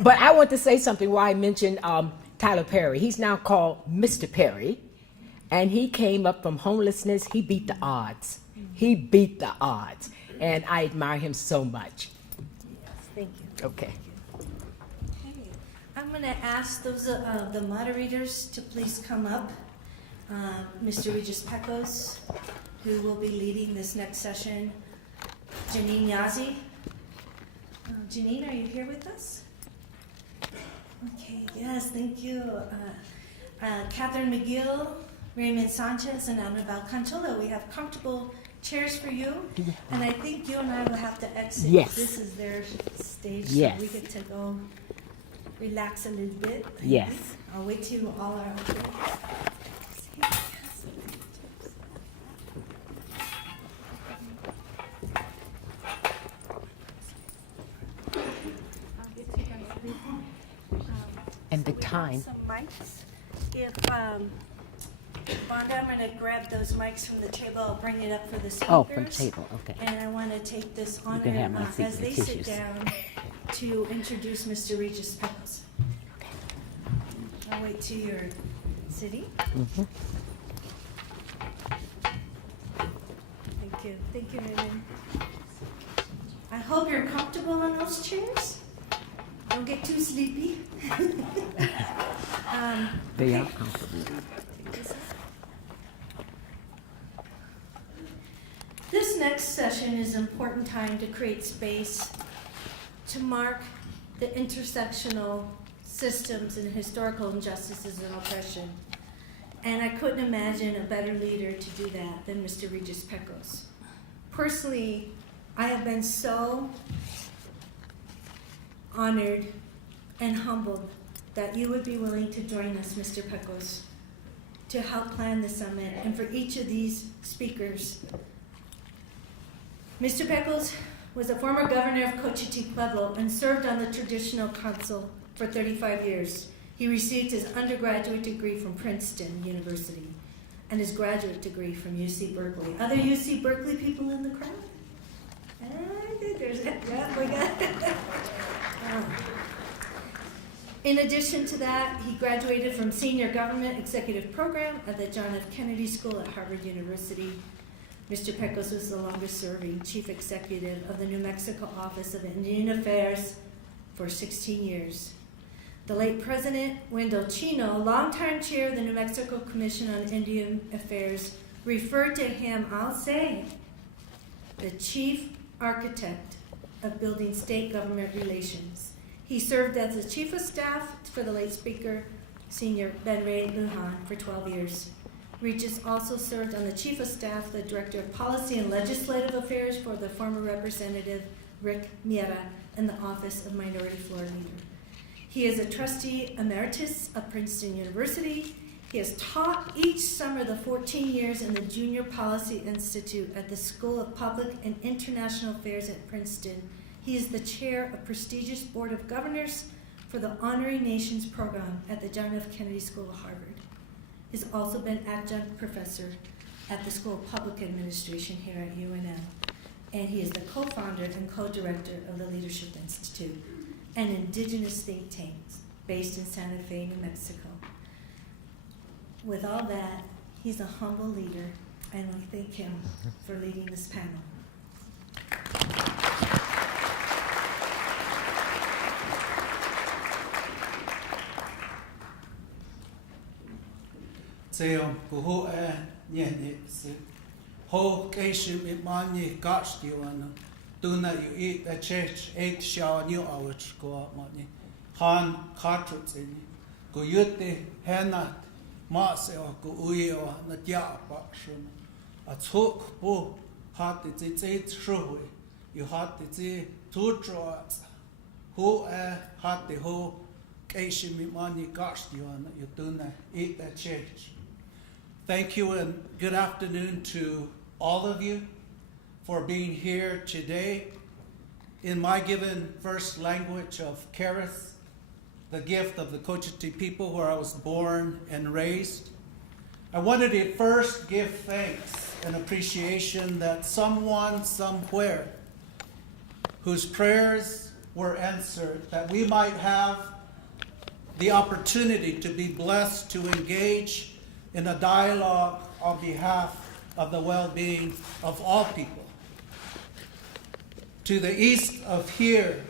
But I want to say something while I mentioned Tyler Perry. He's now called Mr. Perry, and he came up from homelessness. He beat the odds. He beat the odds, and I admire him so much. Yes, thank you. Okay. Okay. I'm going to ask those the moderators to please come up. Mr. Regis Pecos, who will be leading this next session. Janine Yazzie. Janine, are you here with us? Okay, yes, thank you. Catherine McGill, Raymond Sanchez, and Annabelle Cantola. We have comfortable chairs for you, and I think you and I will have to exit. Yes. This is their stage, Yes. so we get to go relax a little bit. Yes. I'll wait till you all are okay. And the time. Some mics. If Wanda, I'm going to grab those mics from the table. I'll bring it up for the speakers. Oh, from the table. Okay. And I want to take this honor can have my as they secret sit tissues. down to introduce Mr. Regis Pecos. I'll wait till you're sitting. Mm-hmm. Thank you. Thank you, Raymond. I hope you're comfortable on those chairs. Don't get too sleepy. They are okay. comfortable. This next session is an important time to create space to mark the intersectional systems and historical injustices and oppression. And I couldn't imagine a better leader to do that than Mr. Regis Pecos. Personally, I have been so honored and humbled that you would be willing to join us, Mr. Pecos, to help plan the summit and for each of these speakers. Mr. Pecos was a former governor of Cochiti Pueblo and served on the traditional council for 35 years. He received his undergraduate degree from Princeton University and his graduate degree from UC Berkeley. Other UC Berkeley people in the crowd? Yeah. There's it. Yeah, we got it. In addition to that, he graduated from Senior Government Executive Program at the John F. Kennedy School at Harvard University. Mr. Pecos was the longest-serving Chief Executive of the New Mexico Office of Indian Affairs for 16 years. The late President Wendell Chino, longtime chair of the New Mexico Commission on Indian Affairs, referred to him, I'll say, the chief architect of building state government relations. He served as the chief of staff for the late Speaker, Senior Ben Ray Lujan, for 12 years. Regis also served on the chief of staff, the director of policy and legislative affairs for the former Representative Rick Miera in the office of Minority Floor Leader. He is a trustee emeritus of Princeton University. He has taught each summer the 14 years in the Junior Policy Institute at the School of Public and International Affairs at Princeton. He is the chair of prestigious Board of Governors for the Honoring Nations program at the John F. Kennedy School of Harvard. He's also been adjunct professor at the School of Public Administration here at UNM. And he is the co-founder and co-director of the Leadership Institute, an indigenous think tank based in Santa Fe, New Mexico. With all that, he's a humble leader, and we thank him for leading this panel. Tseo kuhu nye se ho keishim imani gashtiwana tuna you eat the church 8 shaw new hours go mani han cartridge in go yute henat maseo go uyo na dia bakshun a tsuk bu hat it shuwe you hat it two drops who hat the ho keishim imani gashtiwana you tuna eat the church. Thank you and good afternoon to all of you for being here today in my given first language of Keres, the gift of the Cochiti people where I was born and raised. I wanted to first give thanks and appreciation that someone somewhere whose prayers were answered, that we might have the opportunity to be blessed to engage in a dialogue on behalf of the well-being of all people. To the east of here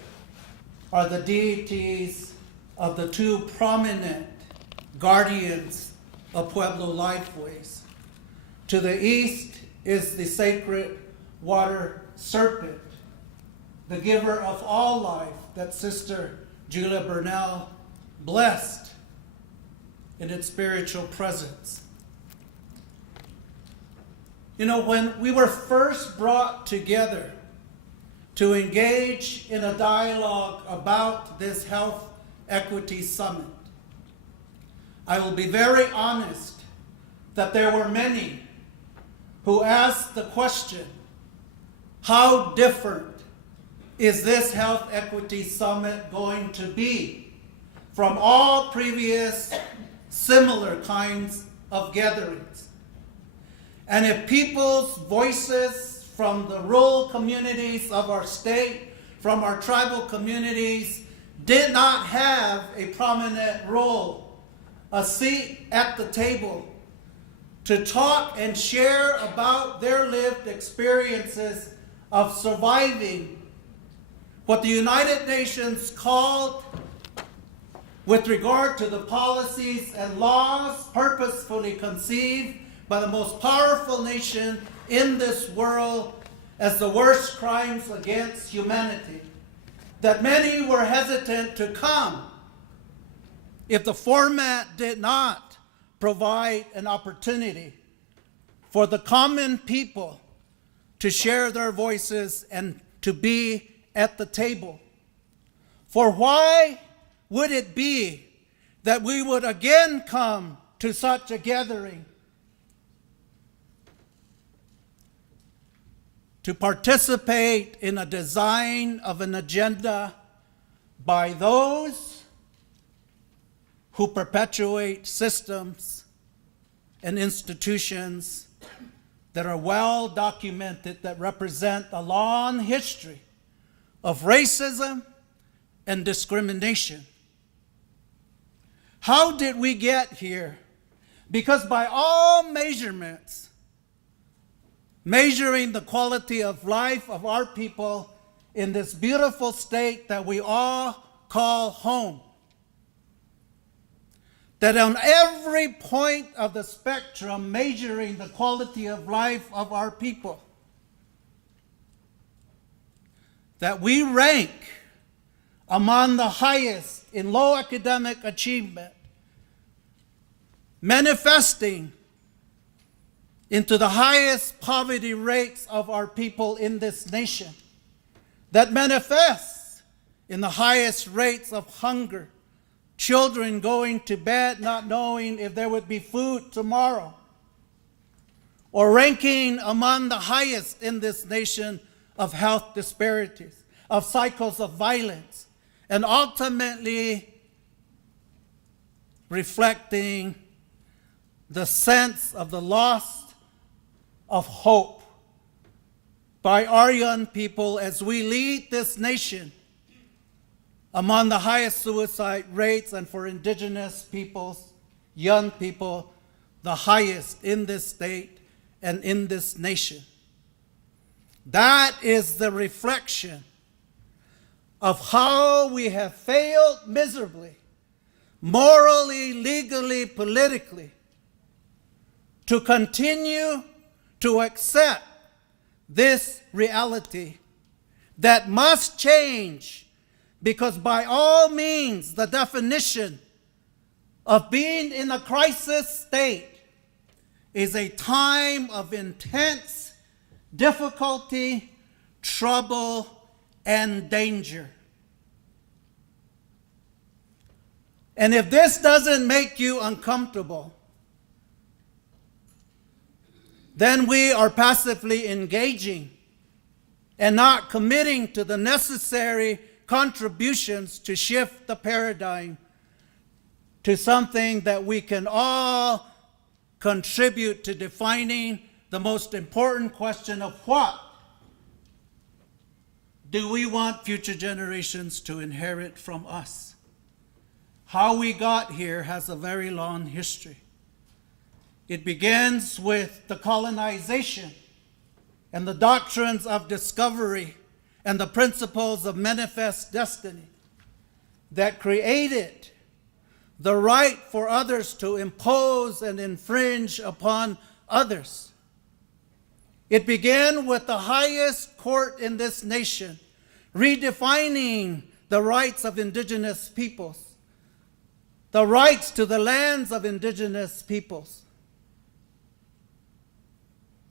are the deities of the two prominent guardians of Pueblo lifeways. To the east is the sacred water serpent, the giver of all life that Sister Julia Burnell blessed in its spiritual presence. You know, when we were first brought together to engage in a dialogue about this Health Equity Summit, I will be very honest that there were many who asked the question, how different is this Health Equity Summit going to be from all previous similar kinds of gatherings? And if people's voices from the rural communities of our state, from our tribal communities, did not have a prominent role, a seat at the table, to talk and share about their lived experiences of surviving what the United Nations called, with regard to the policies and laws purposefully conceived by the most powerful nation in this world as the worst crimes against humanity, that many were hesitant to come if the format did not provide an opportunity for the common people to share their voices and to be at the table. For why would it be that we would again come to such a gathering to participate in a design of an agenda by those who perpetuate systems and institutions that are well documented that represent a long history of racism and discrimination. How did we get here? Because by all measurements, measuring the quality of life of our people in this beautiful state that we all call home, that on every point of the spectrum measuring the quality of life of our people, that we rank among the highest in low academic achievement, manifesting into the highest poverty rates of our people in this nation, that manifests in the highest rates of hunger, children going to bed not knowing if there would be food tomorrow, or ranking among the highest in this nation of health disparities, of cycles of violence, and ultimately reflecting the sense of the loss of hope by our young people as we lead this nation among the highest suicide rates, and for indigenous peoples, young people, the highest in this state and in this nation. That is the reflection of how we have failed miserably, morally, legally, politically, to continue to accept this reality that must change, because by all means, the definition of being in a crisis state is a time of intense difficulty, trouble, and danger. And if this doesn't make you uncomfortable, then we are passively engaging and not committing to the necessary contributions to shift the paradigm to something that we can all contribute to defining the most important question of what do we want future generations to inherit from us? How we got here has a very long history. It begins with the colonization and the doctrines of discovery and the principles of manifest destiny that created the right for others to impose and infringe upon others. It began with the highest court in this nation redefining the rights of indigenous peoples, the rights to the lands of indigenous peoples.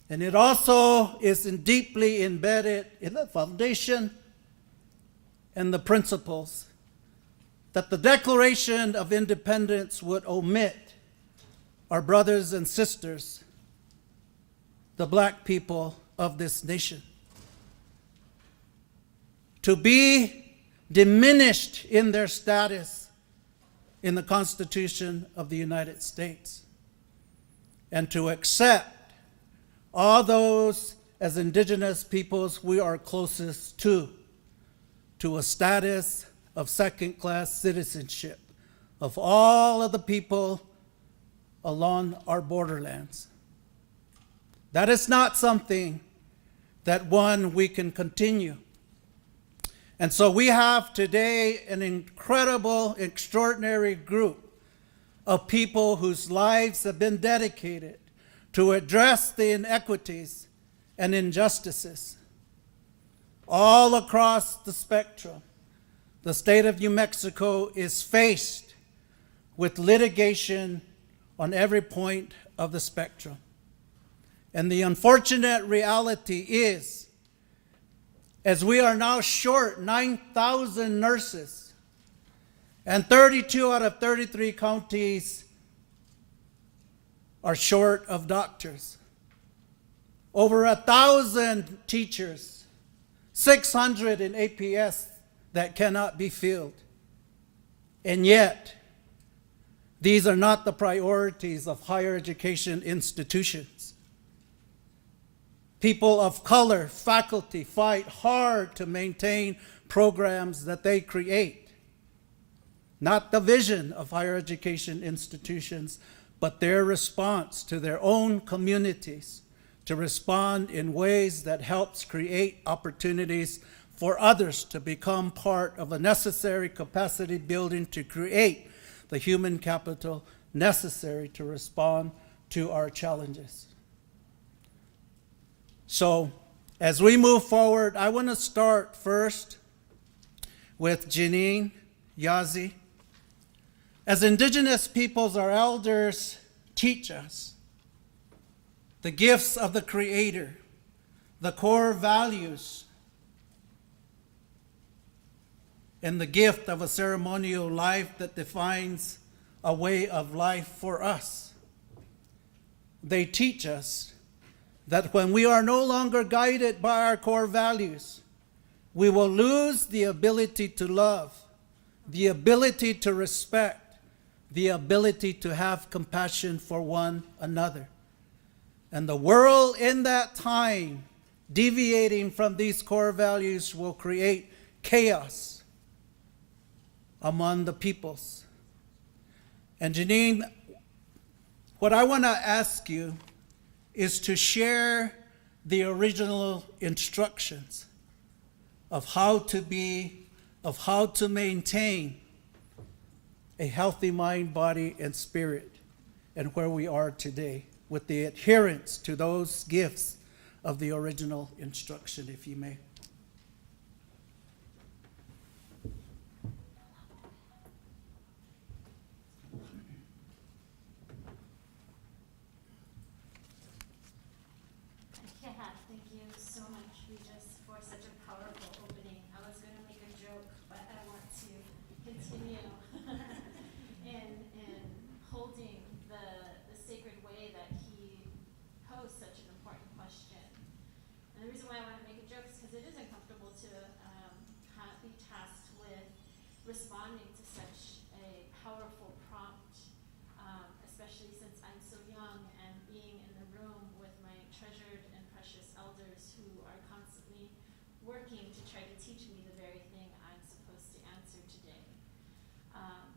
And it also is deeply embedded in the foundation and the principles that the Declaration of Independence would omit our brothers and sisters, the black people of this nation, to be diminished in their status in the Constitution of the United States, and to accept all those as indigenous peoples we are closest to a status of second-class citizenship of all of the people along our borderlands. That is not something that we can continue. And so we have today an incredible, extraordinary group of people whose lives have been dedicated to address the inequities and injustices all across the spectrum. The state of New Mexico is faced with litigation on every point of the spectrum. And the unfortunate reality is, as we are now short 9,000 nurses, and 32 out of 33 counties are short of doctors, over 1,000 teachers, 600 in APS that cannot be filled. And yet, these are not the priorities of higher education institutions. People of color, faculty fight hard to maintain programs that they create. Not the vision of higher education institutions, but their response to their own communities, to respond in ways that helps create opportunities for others to become part of a necessary capacity building to create the human capital necessary to respond to our challenges. So, as we move forward, I want to start first with Janine Yazi. As Indigenous peoples, our elders teach us the gifts of the Creator, the core values, and the gift of a ceremonial life that defines a way of life for us. They teach us that when we are no longer guided by our core values, we will lose the ability to love, the ability to respect, the ability to have compassion for one another. And the world in that time, deviating from these core values, will create chaos among the peoples. And Janine, what I want to ask you is to share the original instructions of how to maintain a healthy mind, body, and spirit, and where we are today with the adherence to those gifts of the original instruction, if you may. Yeah, thank you so much, Regis, for such a powerful opening. I was going to make a joke, but I want to continue in holding the sacred way that he posed such an important question. And the reason why I want to make a joke is because it is uncomfortable to be tasked with responding to such a powerful prompt, especially since I'm so young and being in the room with my treasured and precious elders who are constantly working to try to teach me the very thing I'm supposed to answer today.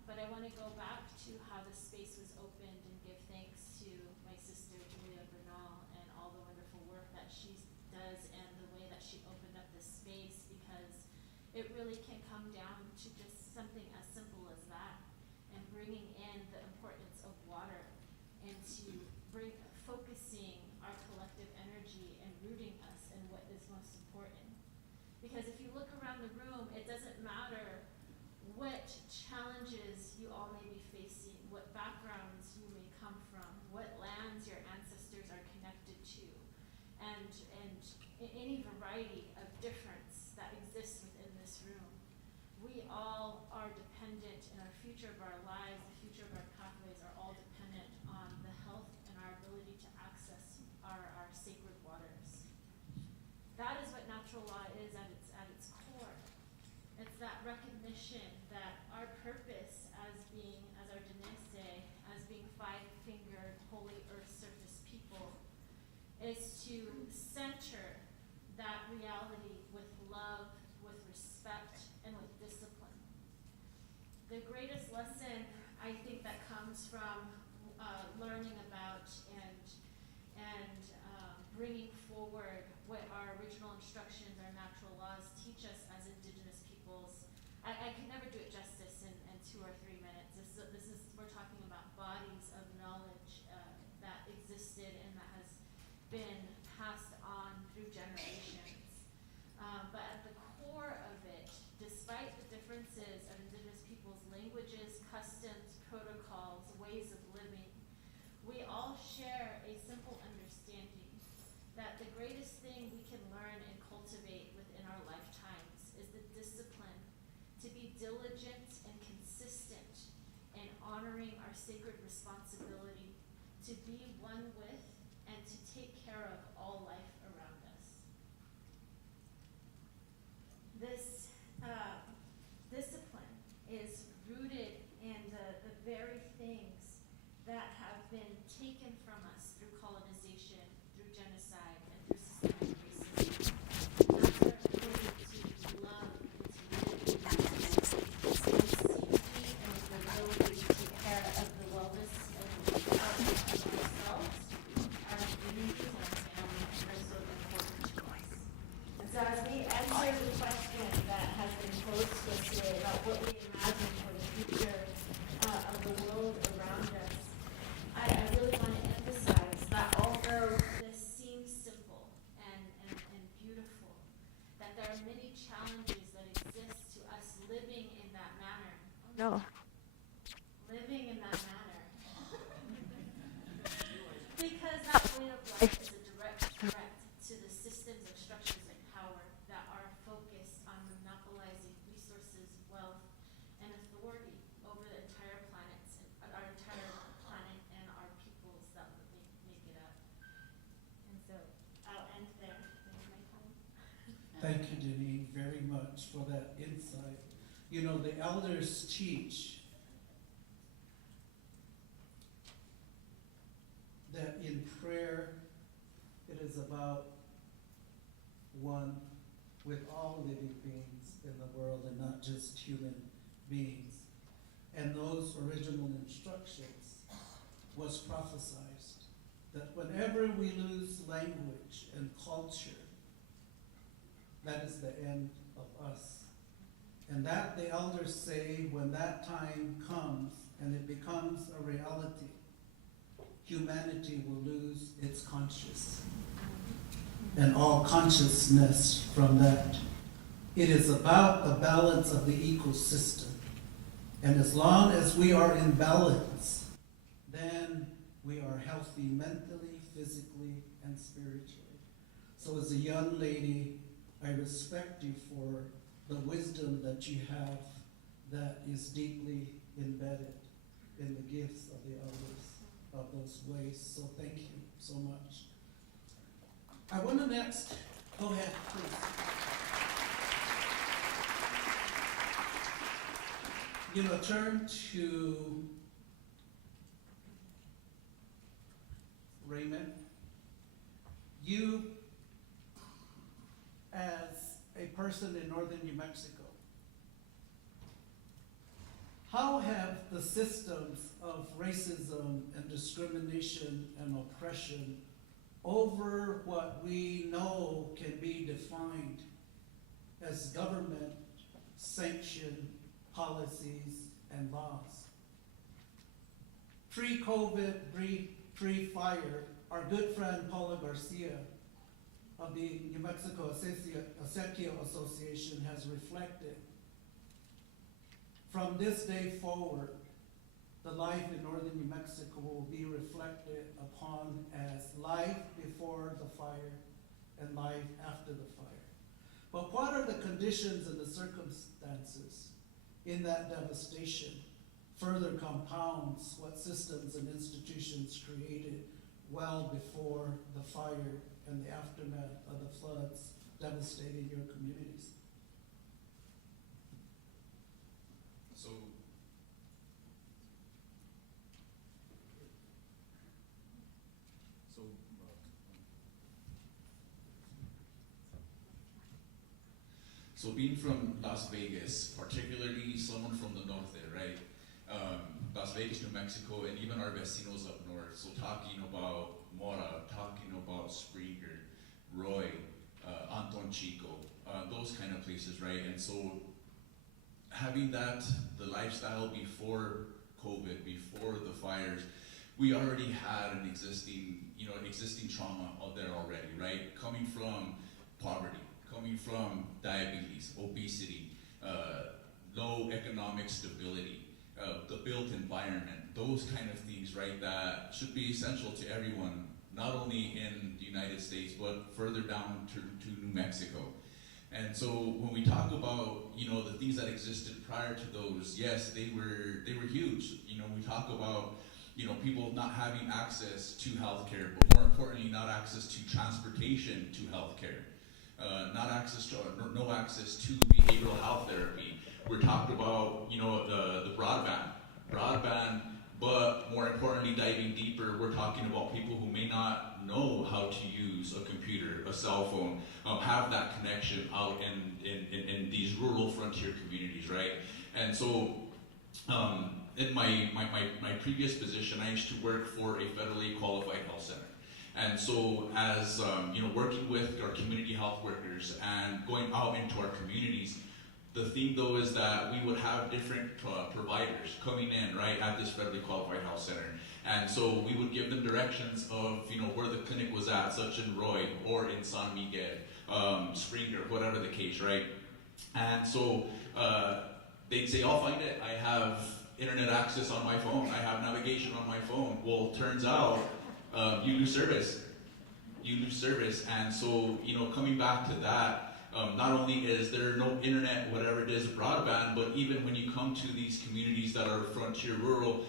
But I want to go back to how the space was opened and give thanks to my sister Julia Bernal and all the wonderful work that she does and the way that she opened up this space, because it really can come down to just something as simple as that, and bringing in the importance of water and to focusing our collective energy and rooting us in what is most important. Because if you look around the room, it doesn't matter what challenges you all may be facing, what backgrounds you may come from, what lands your ancestors are connected to, and any variety of difference that exists within this room. We all are dependent in our future of our lives, the future of our pathways are all dependent on the health and our ability to access our sacred waters. That is what natural law is at its core. It's that recognition that our purpose as our Dene say, as being five-fingered, holy earth surface people, is to center that reality with love, with respect, and with discipline. The greatest lesson, I think, that comes from learning about and bringing forward what our original instructions, our natural laws teach us as Indigenous peoples. I could never do it justice in 2 or 3 minutes. We're talking about bodies of knowledge that existed and that has been passed on through generations. But at the core of it, despite the differences of Indigenous peoples' languages, customs, protocols, ways of living, we all share a simple understanding that the greatest thing we can learn and cultivate within our lifetimes is the discipline to be diligent and consistent in honoring our sacred responsibility to be one with and to take care of all life around us. This discipline is rooted in the very things that have been taken from us through colonization, through genocide, and through systematic part of the question that has been posed to us today about what we imagine for the future of the world around us. I really want to emphasize that although this seems simple and beautiful, that there are many challenges that exist to us living in that manner. No. Living in that manner. Because that way of life is a direct threat to the systems of structures and power that are focused on monopolizing resources, wealth, and authority over the entire planet and our peoples that make it up. And so I'll end there. Thank you, Denise, very much for that insight. You know, the elders teach that in prayer, it is about one with all living beings in the world and not just human beings. And those original instructions was prophesied that whenever we lose language and culture, that is the end of us. And that the elders say when that time comes and it becomes a reality, humanity will lose its conscience and all consciousness from that. It is about the balance of the ecosystem. And as long as we are in balance, then we are healthy mentally, physically, and spiritually. So as a young lady, I respect you for the wisdom that you have that is deeply embedded in the gifts of the elders of those ways. So thank you so much. I want to next, go ahead, please. You know, turn to Raymond. You, as a person in northern New Mexico, how have the systems of racism and discrimination and oppression over what we know can be defined as government-sanctioned policies and laws? Pre-COVID, pre-fire, our good friend Paula Garcia of the New Mexico Acequia Association has reflected, from this day forward, the life in northern New Mexico will be reflected upon as life before the fire and life after the fire. But what are the conditions and the circumstances in that devastation further compounds what systems and institutions created well before the fire and the aftermath of the floods devastating your communities? So being from Las Vegas, particularly someone from the north there, right? Las Vegas, New Mexico, and even our vecinos up north. So talking about Mora, talking about Springer, Roy, Anton Chico, those kind of places, right? And so having that, the lifestyle before COVID, before the fires, we already had an existing trauma out there already, right? Coming from poverty, coming from diabetes, obesity, low economic stability, the built environment, those kind of things, right, that should be essential to everyone, not only in the United States, but further down to New Mexico. And so when we talk about, the things that existed prior to those, yes, they were huge. We talk about, people not having access to healthcare, but more importantly, not access to transportation to healthcare. No access to behavioral health therapy. We're talking about, the broadband, but more importantly, diving deeper, we're talking about people who may not know how to use a computer, a cell phone, have that connection out in these rural frontier communities, right? And so, in my previous position, I used to work for a federally qualified health center. And so as, working with our community health workers and going out into our communities, the thing though is that we would have different providers coming in, right, at this federally qualified health center. And so we would give them directions of, where the clinic was at, such in Roy or in San Miguel, Springer, whatever the case, right? And so they'd say, I'll find it. I have internet access on my phone. I have navigation on my phone. Well, turns out you lose service. You lose service. And so, coming back to that, not only is there no internet, whatever it is, broadband, but even when you come to these communities that are frontier rural,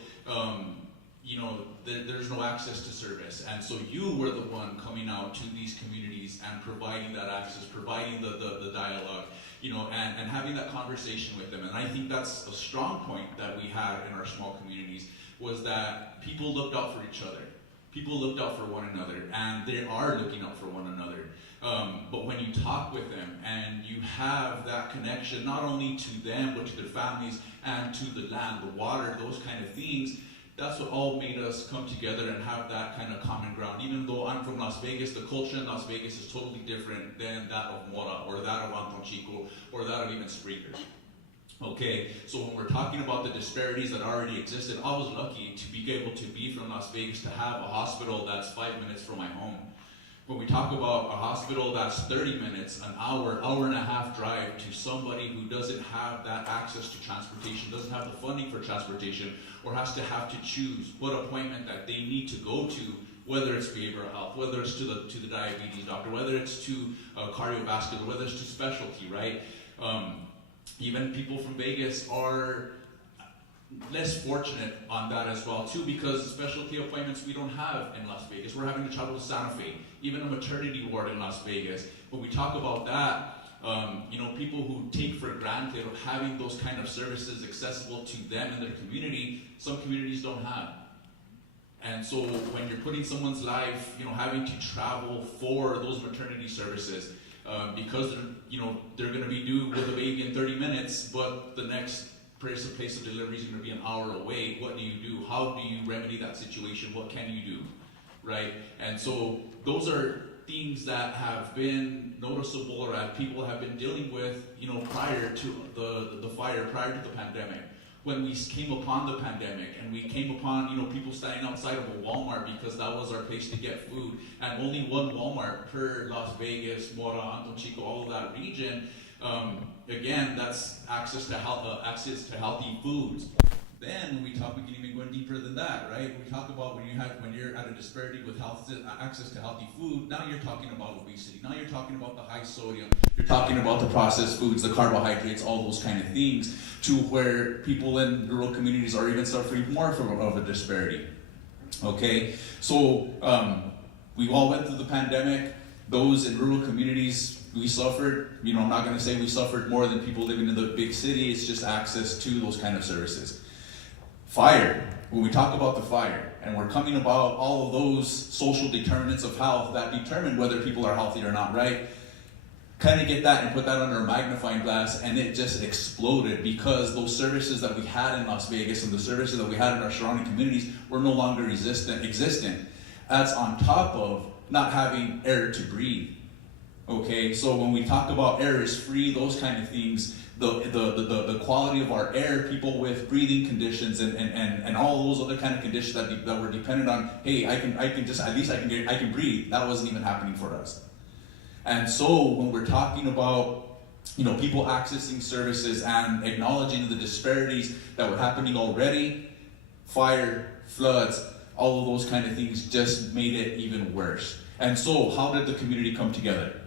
there's no access to service. And so you were the one coming out to these communities and providing that access, providing the dialogue, and having that conversation with them. And I think that's a strong point that we had in our small communities, was that people looked out for each other. People looked out for one another, and they are looking out for one another. But when you talk with them and you have that connection, not only to them, but to their families and to the land, the water, those kind of things, that's what all made us come together and have that kind of common ground. Even though I'm from Las Vegas, the culture in Las Vegas is totally different than that of Mora, or that of Anton Chico, or that of even Springer. Okay, so when we're talking about the disparities that already existed, I was lucky to be able to be from Las Vegas, to have a hospital that's 5 minutes from my home. When we talk about a hospital that's 30 minutes, an hour, hour and a half drive to somebody who doesn't have that access to transportation, doesn't have the funding for transportation, or has to have to choose what appointment that they need to go to, whether it's behavioral health, whether it's to the diabetes doctor, whether it's to cardiovascular, whether it's to specialty, right? Even people from Vegas are less fortunate on that as well too, because specialty appointments we don't have in Las Vegas. We're having to travel to Santa Fe, even a maternity ward in Las Vegas. When we talk about that, people who take for granted of having those kind of services accessible to them in their community, some communities don't have. And so when you're putting someone's life, having to travel for those maternity services, because they're going to be due with a baby in 30 minutes, but the next place of delivery is going to be an hour away. What do you do? How do you remedy that situation? What can you do, right? And so those are things that have been noticeable, or that people have been dealing with, prior to the fire, prior to the pandemic. When we came upon the pandemic and we came upon, people standing outside of a Walmart because that was our place to get food, and only one Walmart per Las Vegas, Mora, Anton Chico, all of that region. Again, that's access to healthy foods. Then we can even go deeper than that, right? We talk about when you're at a disparity with access to healthy food. Now you're talking about obesity. Now you're talking about the high sodium. You're talking about the processed foods, the carbohydrates, all those kind of things, to where people in rural communities are even suffering more of a disparity. Okay, so we all went through the pandemic. Those in rural communities, we suffered. I'm not going to say we suffered more than people living in the big city. It's just access to those kind of services. Fire. When we talk about the fire, and we're coming about all of those social determinants of health that determine whether people are healthy or not, right? Kind of get that and put that under a magnifying glass, and it just exploded, because those services that we had in Las Vegas and the services that we had in our surrounding communities were no longer existent. That's on top of not having air to breathe. Okay, so when we talk about air is free, those kind of things, the quality of our air, people with breathing conditions and all those other kind of conditions that were dependent on, hey, I can breathe. That wasn't even happening for us. And so when we're talking about, people accessing services and acknowledging the disparities that were happening already, fire, floods, all of those kind of things just made it even worse. And so how did the community come together?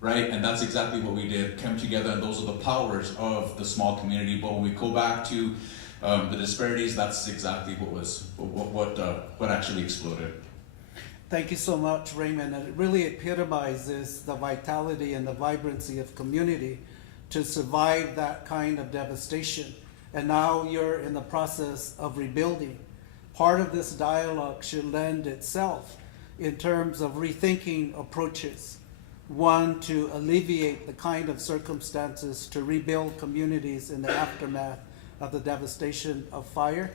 Right? And that's exactly what we did, come together, and those are the powers of the small community. But when we go back to the disparities, that's exactly what actually exploded. Thank you so much, Raymond. And it really epitomizes the vitality and the vibrancy of community to survive that kind of devastation. And now you're in the process of rebuilding. Part of this dialogue should lend itself in terms of rethinking approaches. One, to alleviate the kind of circumstances to rebuild communities in the aftermath of the devastation of fire.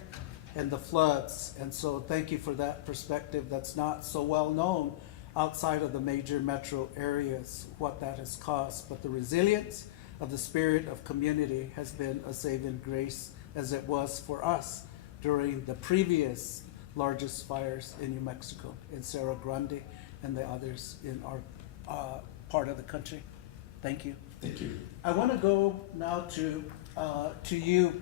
and the floods. And so thank you for that perspective that's not so well known outside of the major metro areas, what that has caused. But the resilience of the spirit of community has been a saving grace, as it was for us during the previous largest fires in New Mexico, in Cerro Grande, and the others in our part of the country. Thank you. Thank you. I want to go now to you,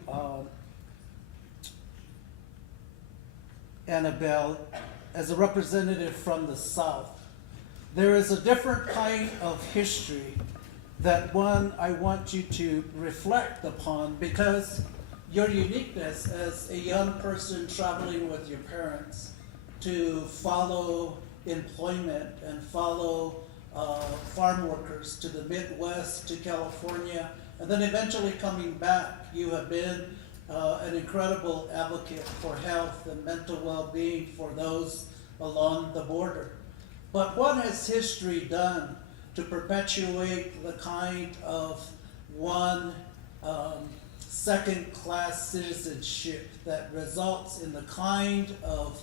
Annabelle, as a representative from the South. There is a different kind of history that one I want you to reflect upon, because your uniqueness as a young person traveling with your parents to follow employment and follow farm workers to the Midwest, to California, and then eventually coming back. You have been an incredible advocate for health and mental well-being for those along the border. But what has history done to perpetuate the kind of second-class citizenship that results in the kind of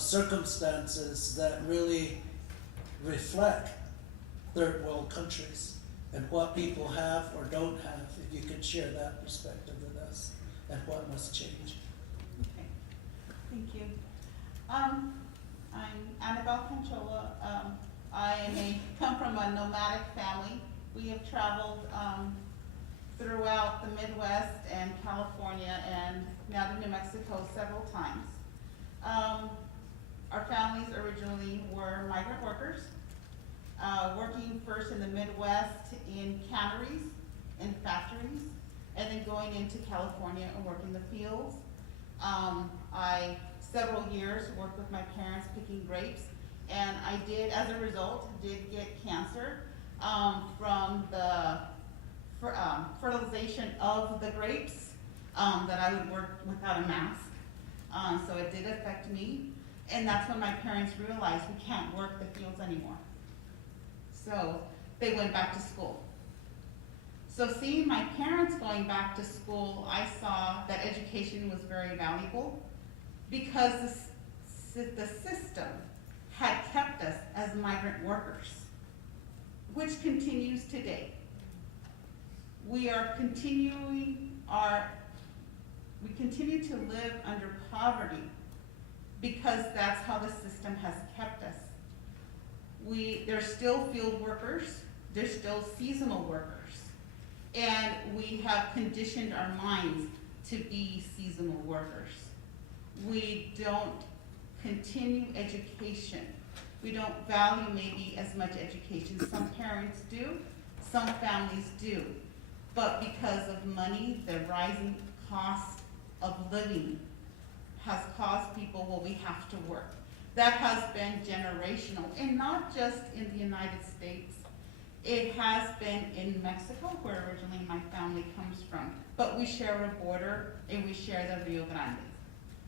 circumstances that really reflect third world countries and what people have or don't have? If you could share that perspective with us and what must change. Okay, thank you. I'm Annabelle Conchola. I come from a nomadic family. We have traveled throughout the Midwest and California and now to New Mexico several times. Our families originally were migrant workers, working first in the Midwest in canneries and factories, and then going into California and working the fields. I, several years, worked with my parents picking grapes, and I did, as a result, did get cancer from the fertilization of the grapes, that I would work without a mask. So it did affect me, and that's when my parents realized we can't work the fields anymore. So they went back to school. So seeing my parents going back to school, I saw that education was very valuable, because the system had kept us as migrant workers, which continues today. We continue to live under poverty because that's how the system has kept us. There's still field workers, there's still seasonal workers, and we have conditioned our minds to be seasonal workers. We don't continue education. We don't value maybe as much education. Some parents do, some families do. But because of money, the rising cost of living has caused people, well, we have to work. That has been generational, and not just in the United States. It has been in Mexico, where originally my family comes from. But we share a border, and we share the Rio Grande.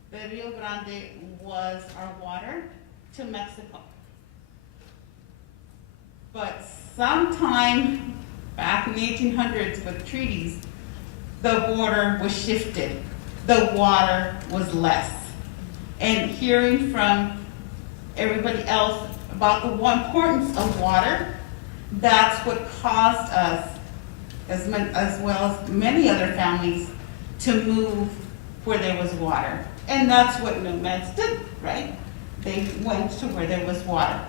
The Rio Grande was our water to Mexico. But sometime back in the 1800s with treaties, the border was shifted. The water was less. And hearing from everybody else about the importance of water, that's what caused us, as well as many other families, to move where there was water. And that's what nomads did, right? They went to where there was water.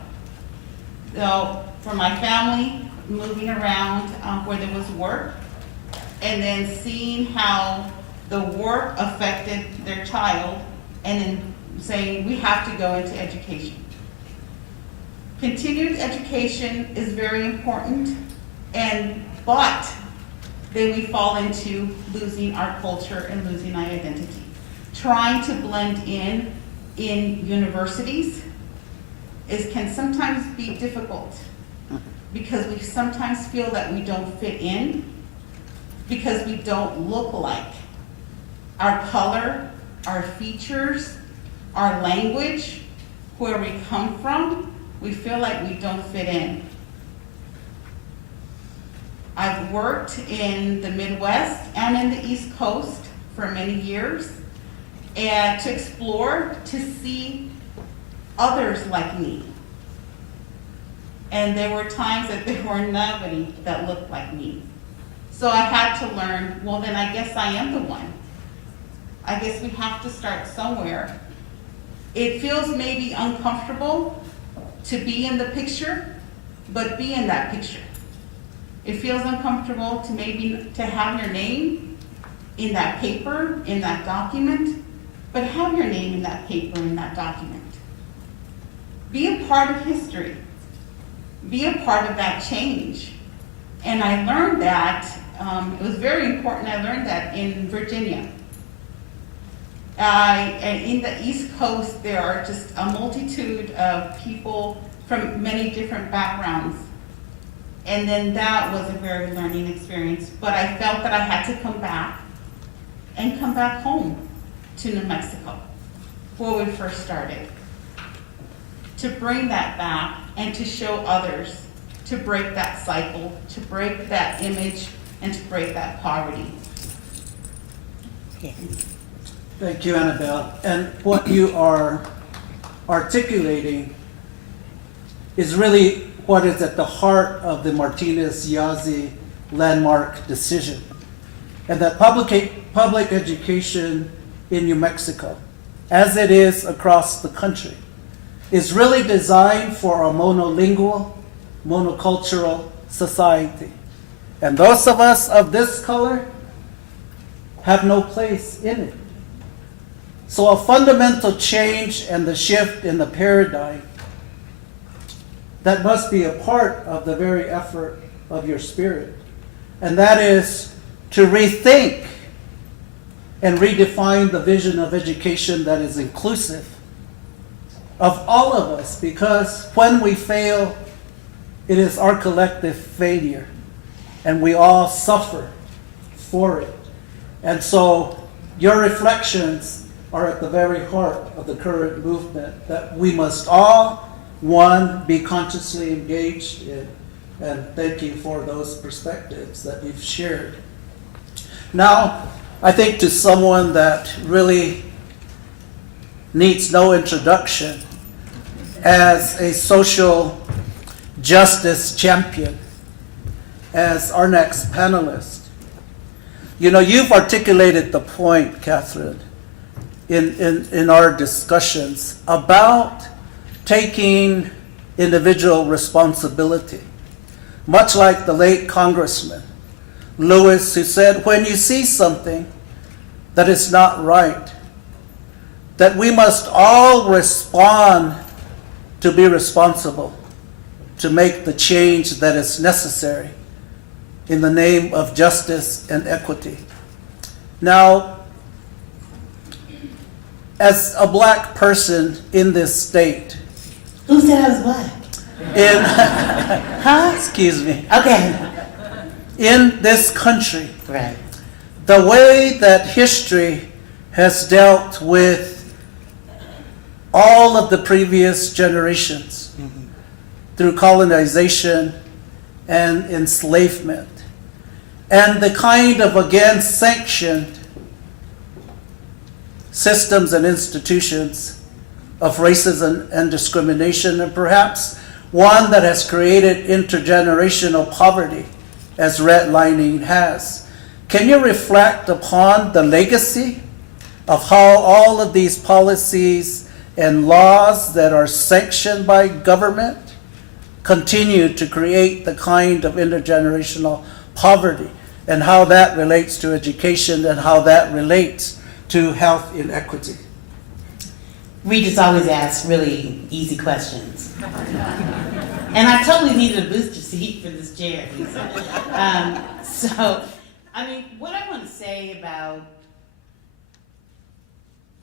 So for my family, moving around where there was work, and then seeing how the work affected their child, and then saying we have to go into education. Continued education is very important, but then we fall into losing our culture and losing our identity. Trying to blend in universities can sometimes be difficult, because we sometimes feel that we don't fit in, because we don't look like. Our color, our features, our language, where we come from, we feel like we don't fit in. I've worked in the Midwest and in the East Coast for many years, and to explore, to see others like me. And there were times that there were nobody that looked like me. So I had to learn, well then I guess I am the one. I guess we have to start somewhere. It feels maybe uncomfortable to be in the picture, but be in that picture. It feels uncomfortable to maybe to have your name in that paper, in that document, but have your name in that paper, in that document. Be a part of history. Be a part of that change. And I learned that, it was very important, I learned that in Virginia. And in the East Coast, there are just a multitude of people from many different backgrounds. And then that was a very learning experience. But I felt that I had to come back and come back home to New Mexico, where we first started. To bring that back and to show others, to break that cycle, to break that image, and to break that poverty. Thank you, Annabelle. And what you are articulating is really what is at the heart of the Martinez-Yazzie landmark decision. And that public education in New Mexico, as it is across the country, is really designed for a monolingual, monocultural society. And those of us of this color have no place in it. So a fundamental change and the shift in the paradigm that must be a part of the very effort of your spirit. And that is to rethink and redefine the vision of education that is inclusive of all of us, because when we fail, it is our collective failure, and we all suffer for it. And so your reflections are at the very heart of the current movement that we must all, one, be consciously engaged in, and thank you for those perspectives that you've shared. Now, I think to someone that really needs no introduction, as a social justice champion, as our next panelist. You know, you've articulated the point, Catherine, in our discussions about taking individual responsibility, much like the late Congressman Lewis, who said, when you see something that is not right, that we must all respond to be responsible, to make the change that is necessary in the name of justice and equity. Now, as a black person in this state, who said I was black? In, huh? Excuse me. Okay. In this country, right. The way that history has dealt with all of the previous generations through colonization and enslavement, and the kind of, again, sanctioned systems and institutions of racism and discrimination, and perhaps one that has created intergenerational poverty, as redlining has. Can you reflect upon the legacy of how all of these policies and laws that are sanctioned by government continue to create the kind of intergenerational poverty, and how that relates to education and how that relates to health inequity? Regis always asks really easy questions. And I totally needed a booster seat for this chair. So, I mean, what I want to say about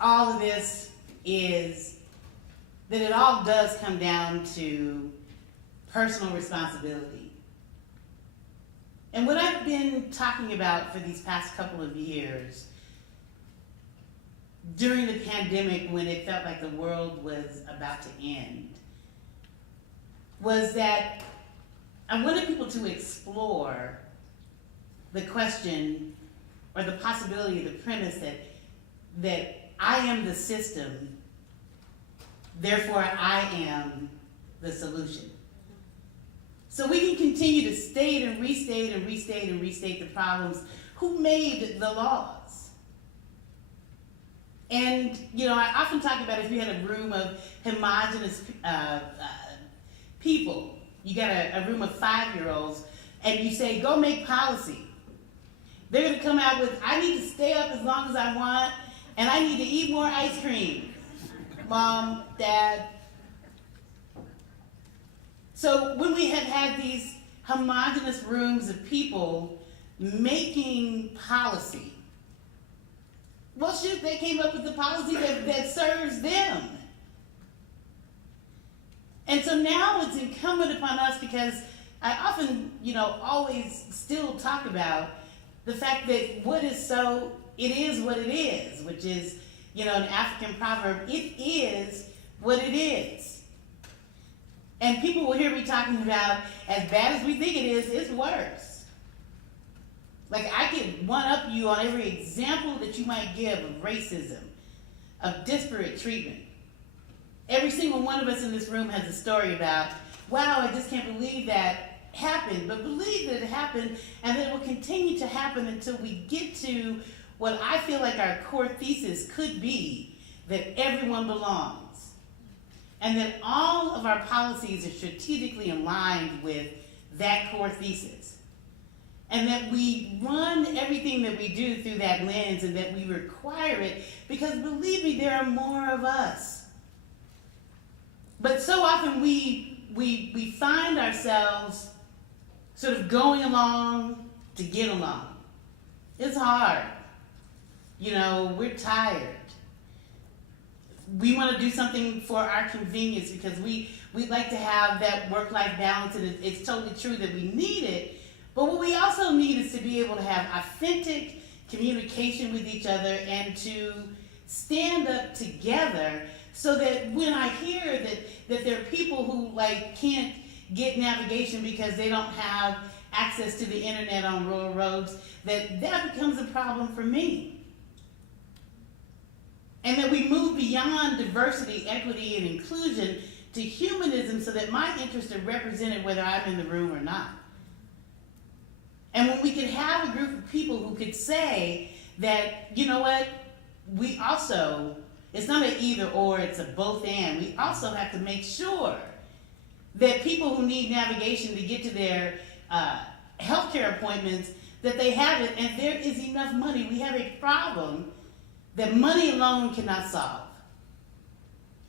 all of this is that it all does come down to personal responsibility. And what I've been talking about for these past couple of years, during the pandemic when it felt like the world was about to end, was that I wanted people to explore the question or the possibility, the premise that I am the system, therefore I am the solution. So we can continue to state and restate and restate and restate the problems. Who made the laws? And, I often talk about if you had a room of homogenous people, you got a room of 5-year-olds, and you say, go make policy. They're going to come out with, I need to stay up as long as I want, and I need to eat more ice cream. Mom, Dad. So when we have had these homogenous rooms of people making policy, well, shoot, they came up with the policy that serves them. And so now it's incumbent upon us, because I often, always still talk about the fact that what is so, it is what it is, which is, an African proverb, it is what it is. And people will hear me talking about, as bad as we think it is, it's worse. Like, I could one-up you on every example that you might give of racism, of disparate treatment. Every single one of us in this room has a story about, wow, I just can't believe that happened, but believe that it happened, and that it will continue to happen until we get to what I feel like our core thesis could be, that everyone belongs. And that all of our policies are strategically aligned with that core thesis. And that we run everything that we do through that lens, and that we require it, because believe me, there are more of us. But so often we find ourselves sort of going along to get along. It's hard. We're tired. We want to do something for our convenience because we'd like to have that work-life balance, and it's totally true that we need it. But what we also need is to be able to have authentic communication with each other, and to stand up together, so that when I hear that there are people who can't get navigation because they don't have access to the internet on rural roads, that becomes a problem for me. And that we move beyond diversity, equity, and inclusion to humanism, so that my interests are represented whether I'm in the room or not. And when we could have a group of people who could say that, we also, it's not an either or, it's a both and. We also have to make sure that people who need navigation to get to their healthcare appointments, that they have it, and there is enough money. We have a problem that money alone cannot solve.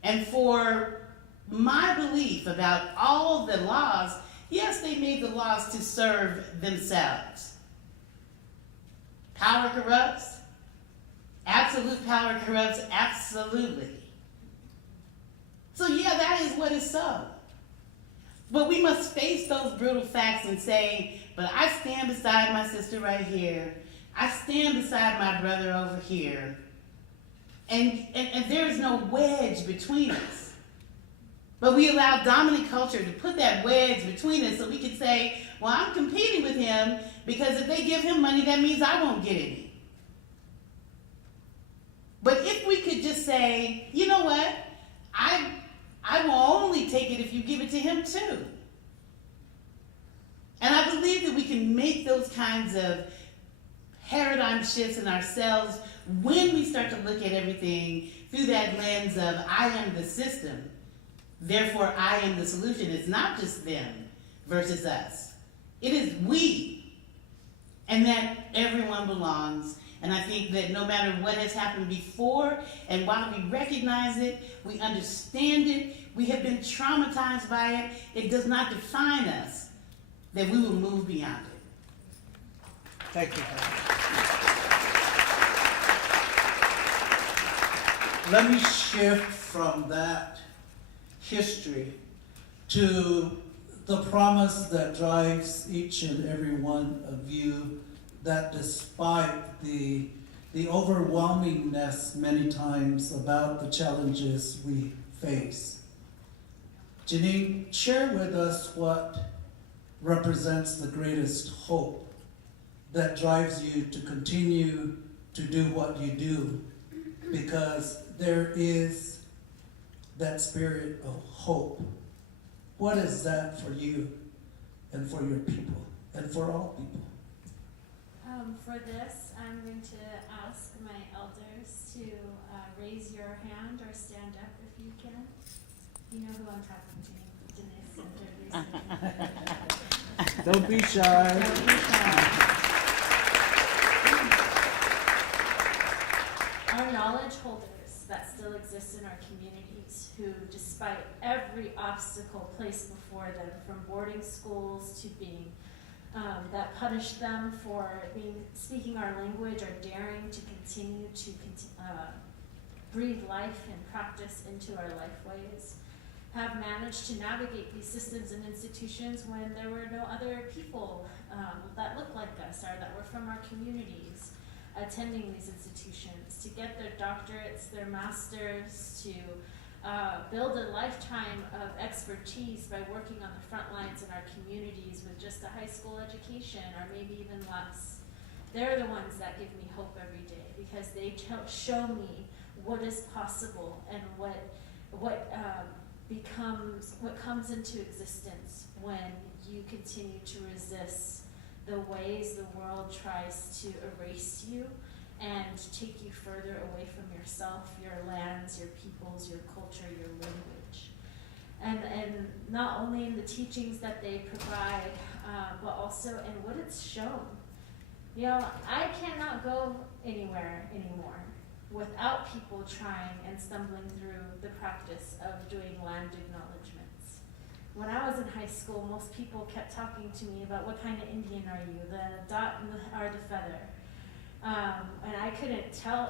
And for my belief about all the laws, yes, they made the laws to serve themselves. Power corrupts. Absolute power corrupts, absolutely. So yeah, that is what is so. But we must face those brutal facts and say, but I stand beside my sister right here. I stand beside my brother over here. And there is no wedge between us. But we allow dominant culture to put that wedge between us, so we can say, well, I'm competing with him because if they give him money, that means I won't get any. But if we could just say, you know what, I will only take it if you give it to him too. And I believe that we can make those kinds of paradigm shifts in ourselves when we start to look at everything through that lens of I am the system, therefore I am the solution. It's not just them versus us. It is we. And that everyone belongs. And I think that no matter what has happened before, and while we recognize it, we understand it, we have been traumatized by it, it does not define us, that we will move beyond it. Thank you. Let me shift from that history to the promise that drives each and every one of you, that despite the overwhelmingness many times about the challenges we face. Janine, share with us what represents the greatest hope that drives you to continue to do what you do because there is that spirit of hope. What is that for you and for your people and for all people? For this, I'm going to ask my elders to raise your hand or stand up if you can. You know who I'm talking to, Denise. Don't be shy. Don't be shy. Our knowledge holders that still exist in our communities, who, despite every obstacle placed before them, from boarding schools to being that punish them for speaking our language or daring to continue to breathe life and practice into our lifeways, have managed to navigate these systems and institutions when there were no other people that looked like us or that were from our communities attending these institutions, to get their doctorates, their masters, to build a lifetime of expertise by working on the front lines in our communities with just a high school education or maybe even less. They're the ones that give me hope every day, because they show me what is possible and what comes into existence when you continue to resist the ways the world tries to erase you and take you further away from yourself, your lands, your peoples, your culture, your language. And not only in the teachings that they provide, but also in what it's shown. You know, I cannot go anywhere anymore without people trying and stumbling through the practice of doing land acknowledgements. When I was in high school, most people kept talking to me about what kind of Indian are you, the dot or the feather. And I couldn't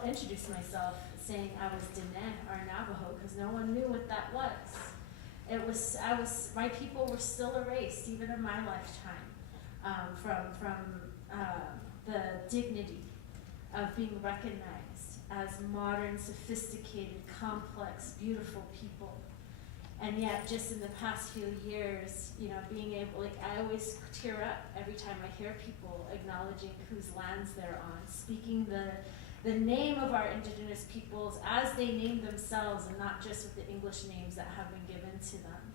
introduce myself saying I was Diné or Navajo, because no one knew what that was. My people were still erased, even in my lifetime, from the dignity of being recognized as modern, sophisticated, complex, beautiful people. And yet, just in the past few years, you know, being able, I always tear up every time I hear people acknowledging whose lands they're on, speaking the name of our indigenous peoples as they name themselves, and not just with the English names that have been given to them.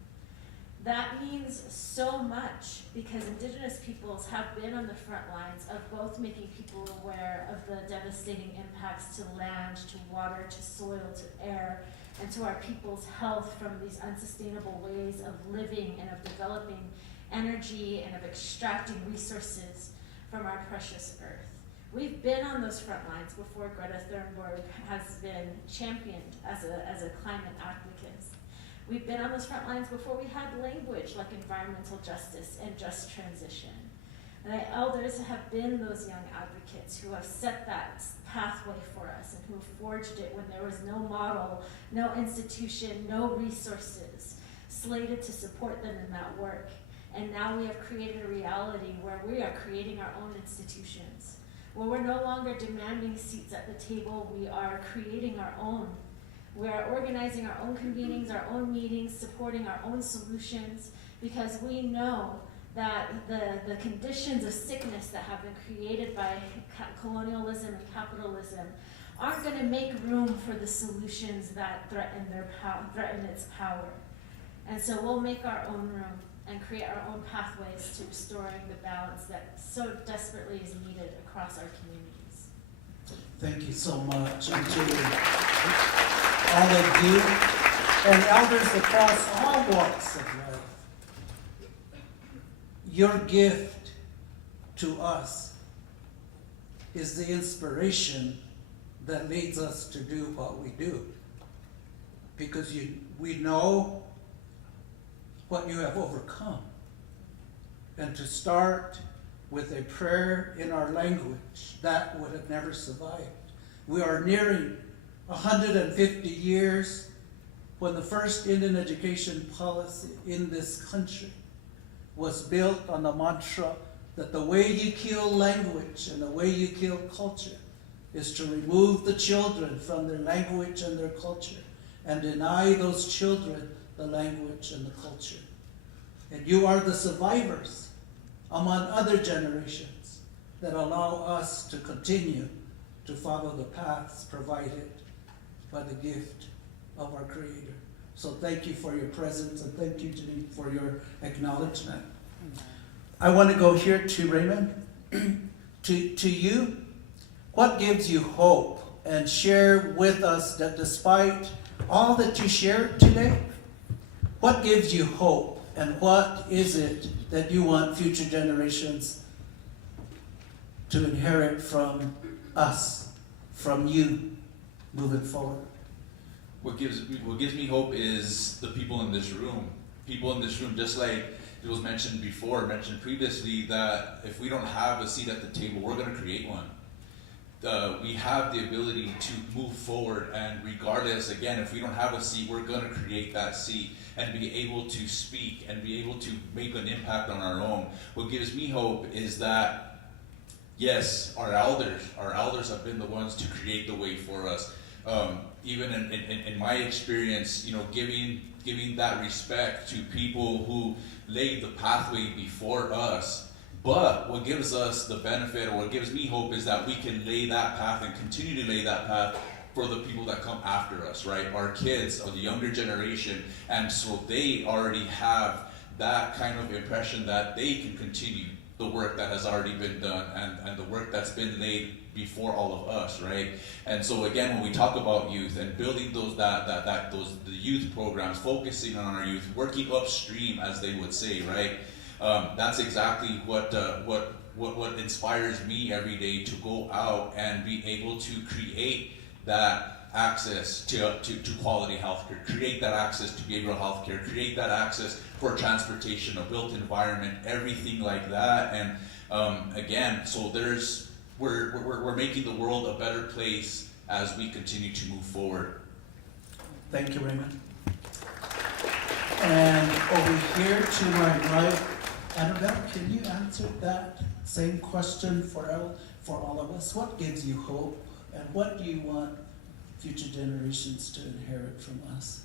That means so much, because indigenous peoples have been on the front lines of both making people aware of the devastating impacts to land, to water, to soil, to air, and to our people's health from these unsustainable ways of living and of developing energy and of extracting resources from our precious earth. We've been on those front lines before Greta Thunberg has been championed as a climate advocate. We've been on those front lines before we had language like environmental justice and just transition. And the elders have been those young advocates who have set that pathway for us and who forged it when there was no model, no institution, no resources slated to support them in that work. And now we have created a reality where we are creating our own institutions, where we're no longer demanding seats at the table, we are creating our own. We are organizing our own convenings, our own meetings, supporting our own solutions, because we know that the conditions of sickness that have been created by colonialism and capitalism aren't going to make room for the solutions that threaten its power. And so we'll make our own room and create our own pathways to restoring the balance that so desperately is needed across our communities. Thank you so much. And to all of you and elders across all walks of life. Your gift to us is the inspiration that leads us to do what we do. Because we know what you have overcome. And to start with a prayer in our language, that would have never survived. We are nearing 150 years when the first Indian education policy in this country was built on the mantra that the way you kill language and the way you kill culture is to remove the children from their language and their culture and deny those children the language and the culture. And you are the survivors among other generations that allow us to continue to follow the paths provided by the gift of our Creator. So thank you for your presence, and thank you, Janine, for your acknowledgement. I want to go here to Raymond. to you, what gives you hope? And share with us that despite all that you shared today, what gives you hope? And what is it that you want future generations to inherit from us, from you, moving forward? What gives me hope is the people in this room. People in this room, just like it was mentioned previously, that if we don't have a seat at the table, we're going to create one. We have the ability to move forward, and regardless, again, if we don't have a seat, we're going to create that seat and be able to speak and be able to make an impact on our own. What gives me hope is that, yes, our elders have been the ones to create the way for us. Even in my experience, giving that respect to people who laid the pathway before us. But what gives us the benefit, or what gives me hope, is that we can lay that path and continue to lay that path for the people that come after us, right? Our kids, or the younger generation, and so they already have that kind of impression that they can continue the work that has already been done and the work that's been laid before all of us, right? And so again, when we talk about youth and building the youth programs, focusing on our youth, working upstream, as they would say, right? That's exactly what inspires me every day to go out and be able to create that access to quality healthcare, create that access to behavioral healthcare, create that access for transportation, a built environment, everything like that. And again, so we're making the world a better place as we continue to move forward. Thank you, Raymond. And over here to my right, Annabelle, can you answer that same question for all of us? What gives you hope, and what do you want future generations to inherit from us?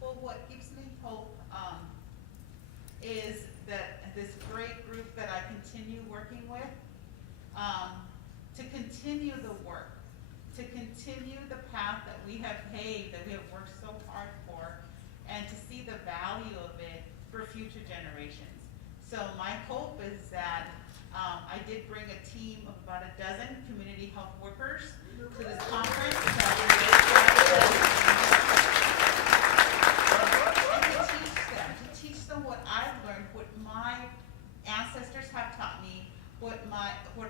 Well, what gives me hope is that this great group that I continue working with, to continue the work, to continue the path that we have paved, that we have worked so hard for, and to see the value of it for future generations. So my hope is that I did bring a team of about 12 community health workers to this conference. And to teach them what I've learned, what my ancestors have taught me, what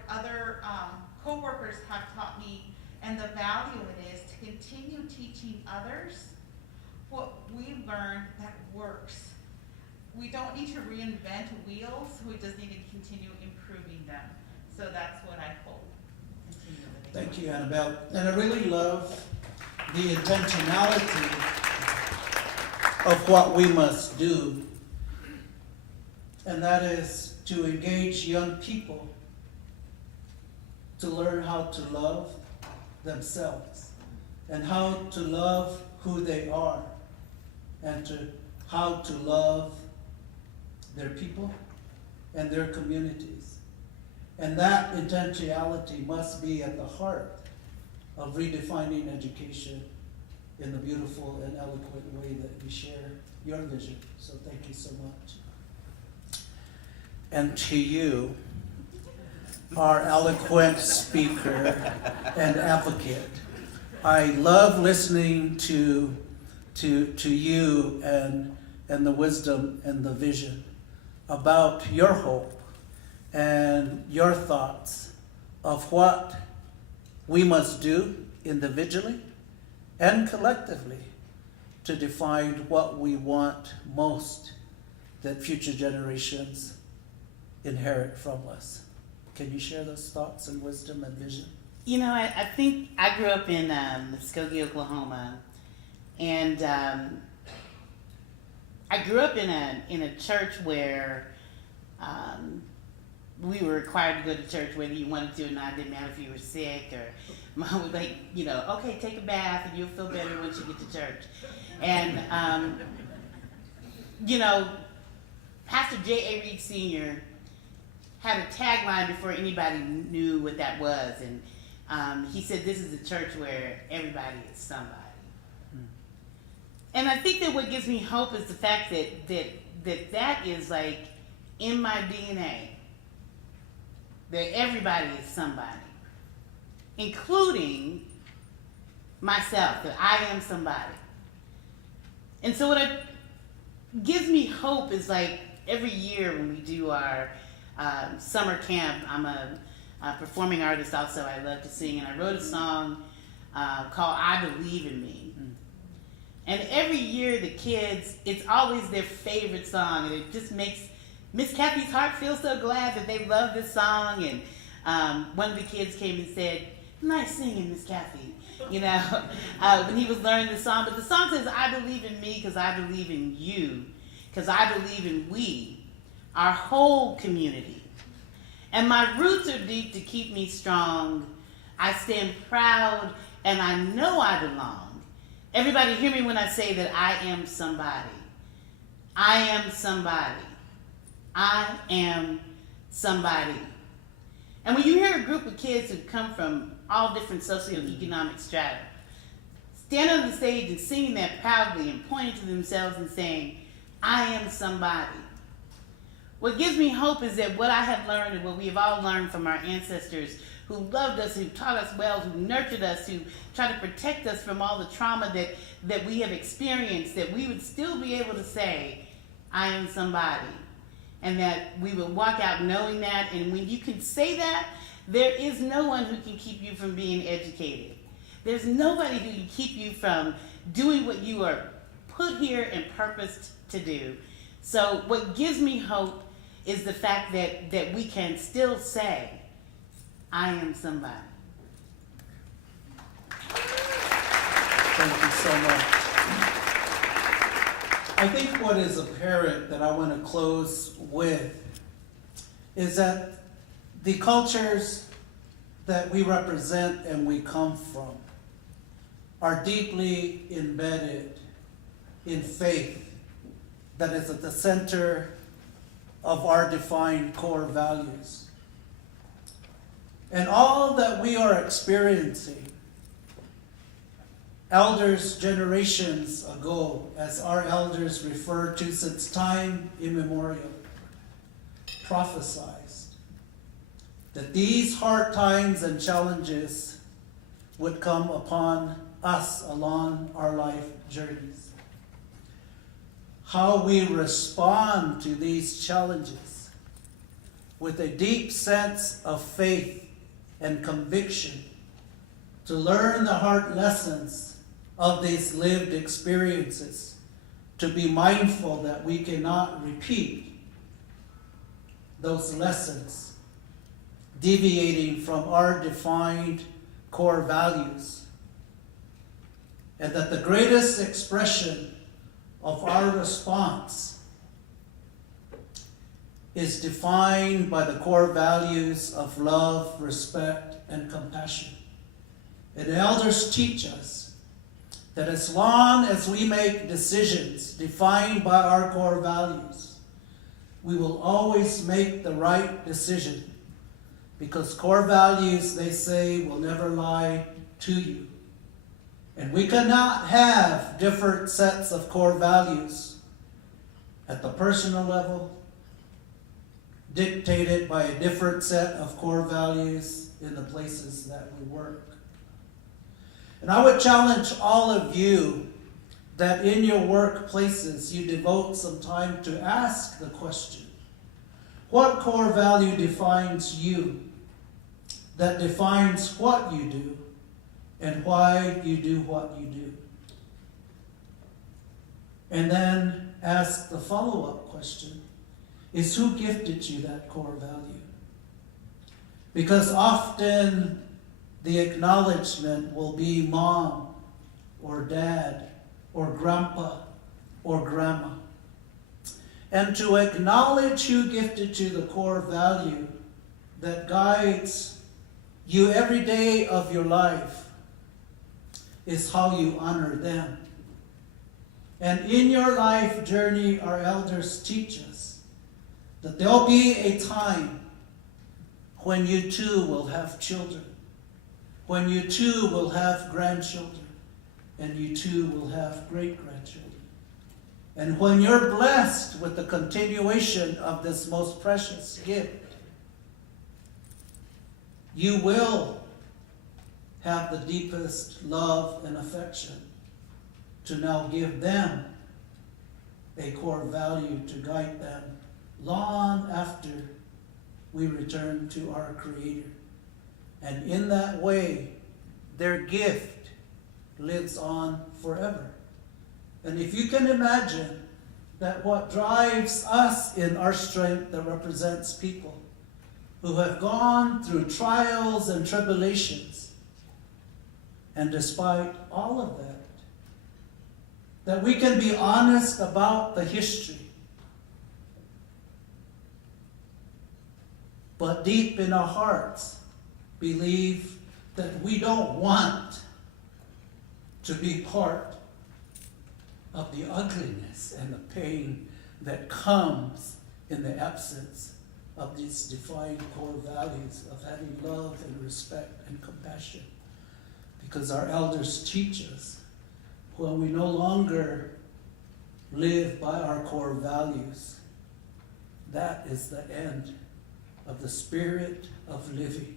other co-workers have taught me, and the value it is to continue teaching others what we learned that works. We don't need to reinvent wheels, we just need to continue improving them. So that's what I hope. Thank you, Annabelle. And I really love the intentionality of what we must do, and that is to engage young people to learn how to love themselves and how to love who they are, and how to love their people and their communities. And that intentionality must be at the heart of redefining education in the beautiful and eloquent way that you share your vision. So thank you so much. And to you, our eloquent speaker and advocate, I love listening to you and the wisdom and the vision about your hope and your thoughts of what we must do individually and collectively to define what we want most that future generations inherit from us. Can you share those thoughts and wisdom and vision? You know, I think I grew up in Muskogee, Oklahoma, and I grew up in a church where we were required to go to church whether you wanted to or not. It didn't matter if you were sick, or mom was like, okay, take a bath and you'll feel better once you get to church. And Pastor J.A. Reed Sr. had a tagline before anybody knew what that was, and he said, "This is a church where everybody is somebody." And I think that what gives me hope is the fact that is like in my DNA. That everybody is somebody, including myself, that I am somebody. And so what gives me hope is like every year when we do our summer camp, I'm a performing artist also, I love to sing, and I wrote a song called I Believe in Me. And every year the kids, it's always their favorite song, and it just makes Miss Kathy's heart feel so glad that they love this song. And one of the kids came and said, "Nice singing, Miss Kathy," you know, when he was learning the song. But the song says, "I believe in me because I believe in you, because I believe in we, our whole community. And my roots are deep to keep me strong. I stand proud and I know I belong." Everybody hear me when I say that I am somebody. I am somebody. I am somebody. And when you hear a group of kids who come from all different socioeconomic strata stand on the stage and singing that proudly and pointing to themselves and saying, "I am somebody," what gives me hope is that what I have learned and what we have all learned from our ancestors who loved us, who taught us well, who nurtured us, who tried to protect us from all the trauma that we have experienced, that we would still be able to say, "I am somebody." And that we would walk out knowing that. And when you can say that, there is no one who can keep you from being educated. There's nobody who can keep you from doing what you are put here and purposed to do. So what gives me hope is the fact that we can still say, "I am somebody." Thank you so much. I think what is apparent that I want to close with is that the cultures that we represent and we come from are deeply embedded in faith that is at the center of our defined core values. And all that we are experiencing, elders generations ago, as our elders referred to since time immemorial, prophesied that these hard times and challenges would come upon us along our life journeys. How we respond to these challenges with a deep sense of faith and conviction to learn the hard lessons of these lived experiences, to be mindful that we cannot repeat those lessons, deviating from our defined core values, and that the greatest expression of our response is defined by the core values of love, respect, and compassion. And the elders teach us that as long as we make decisions defined by our core values, we will always make the right decision, because core values, they say, will never lie to you. And we cannot have different sets of core values at the personal level, dictated by a different set of core values in the places that we work. And I would challenge all of you that in your workplaces you devote some time to ask the question, what core value defines you, that defines what you do and why you do what you do? And then ask the follow-up question, is who gifted you that core value? Because often the acknowledgement will be mom or dad or grandpa or grandma. And to acknowledge who gifted you the core value that guides you every day of your life is how you honor them. And in your life journey, our elders teach us that there'll be a time when you too will have children, when you too will have grandchildren, and you too will have great-grandchildren. And when you're blessed with the continuation of this most precious gift, you will have the deepest love and affection to now give them a core value to guide them long after we return to our Creator. And in that way, their gift lives on forever. And if you can imagine that what drives us in our strength that represents people who have gone through trials and tribulations, and despite all of that we can be honest about the history, but deep in our hearts believe that we don't want to be part of the ugliness and the pain that comes in the absence of these defined core values of having love and respect and compassion. Because our elders teach us, when we no longer live by our core values, that is the end of the spirit of living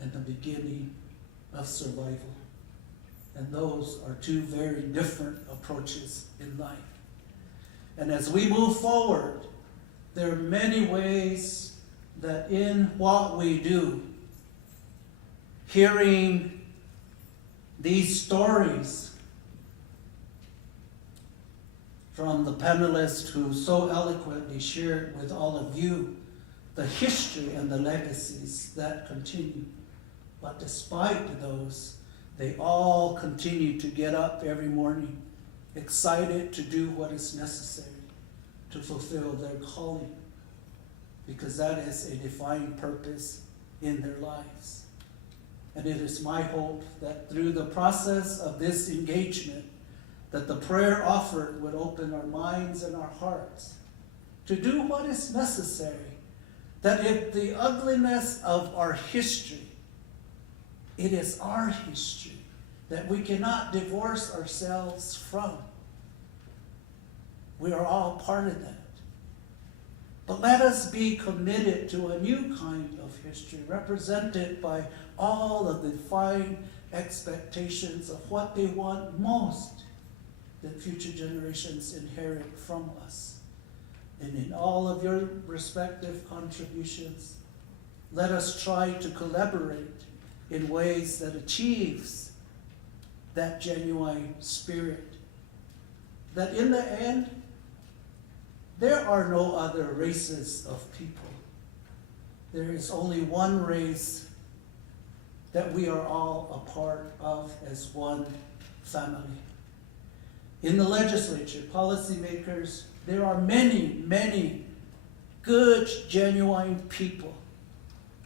and the beginning of survival. And those are two very different approaches in life. And as we move forward, there are many ways that in what we do, hearing these stories from the panelist who so eloquently shared with all of you the history and the legacies that continue. But despite those, they all continue to get up every morning, excited to do what is necessary to fulfill their calling, because that is a defined purpose in their lives. And it is my hope that through the process of this engagement, that the prayer offered would open our minds and our hearts to do what is necessary, that if the ugliness of our history, it is our history that we cannot divorce ourselves from. We are all part of that. But let us be committed to a new kind of history, represented by all of the fine expectations of what they want most that future generations inherit from us. And in all of your respective contributions, let us try to collaborate in ways that achieves that genuine spirit. That in the end, there are no other races of people. There is only one race that we are all a part of as one family. In the legislature, policymakers, there are many, many good, genuine people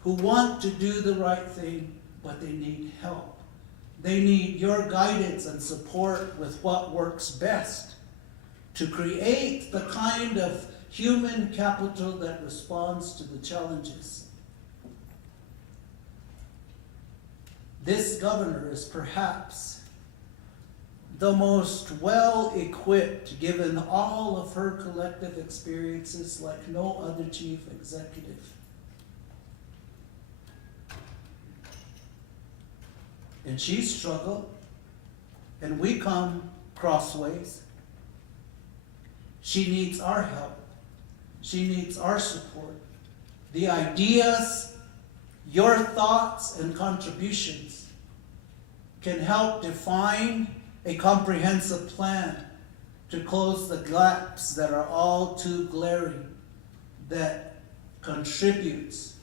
who want to do the right thing, but they need help. They need your guidance and support with what works best to create the kind of human capital that responds to the challenges. This governor is perhaps the most well-equipped, given all of her collective experiences, like no other chief executive. And she struggled, and we come crossways. She needs our help. She needs our support. The ideas, your thoughts and contributions can help define a comprehensive plan to close the gaps that are all too glaring, that contributes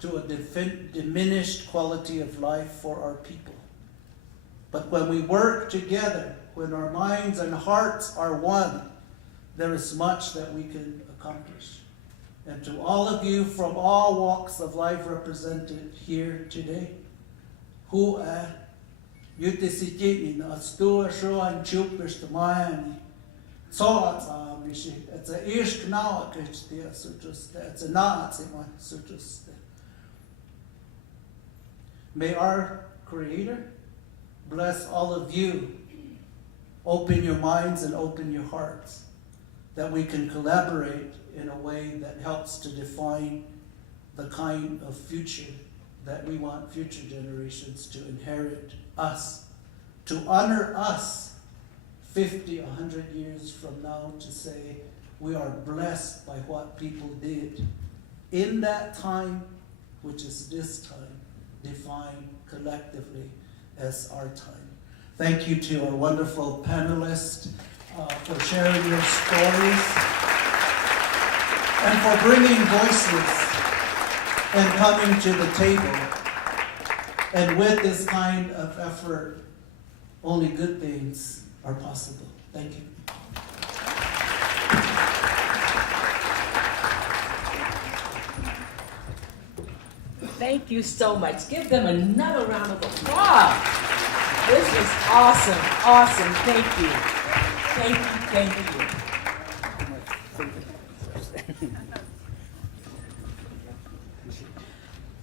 to a diminished quality of life for our people. But when we work together, when our minds and hearts are one, there is much that we can accomplish. And to all of you from all walks of life represented here today, who yutisiki in astua shoan chupers to mine, so it's a ish now it's a nazi sutus. May our Creator, bless all of you. Open your minds and open your hearts, that we can collaborate in a way that helps to define the kind of future that we want future generations to inherit us, to honor us 50, 100 years from now, to say we are blessed by what people did in that time, which is this time, defined collectively as our time. Thank you to our wonderful panelists for sharing your stories and for bringing voices and coming to the table. And with this kind of effort, only good things are possible. Thank you. Thank you so much. Give them another round of applause. This is awesome, awesome. Thank you. Thank you, thank you.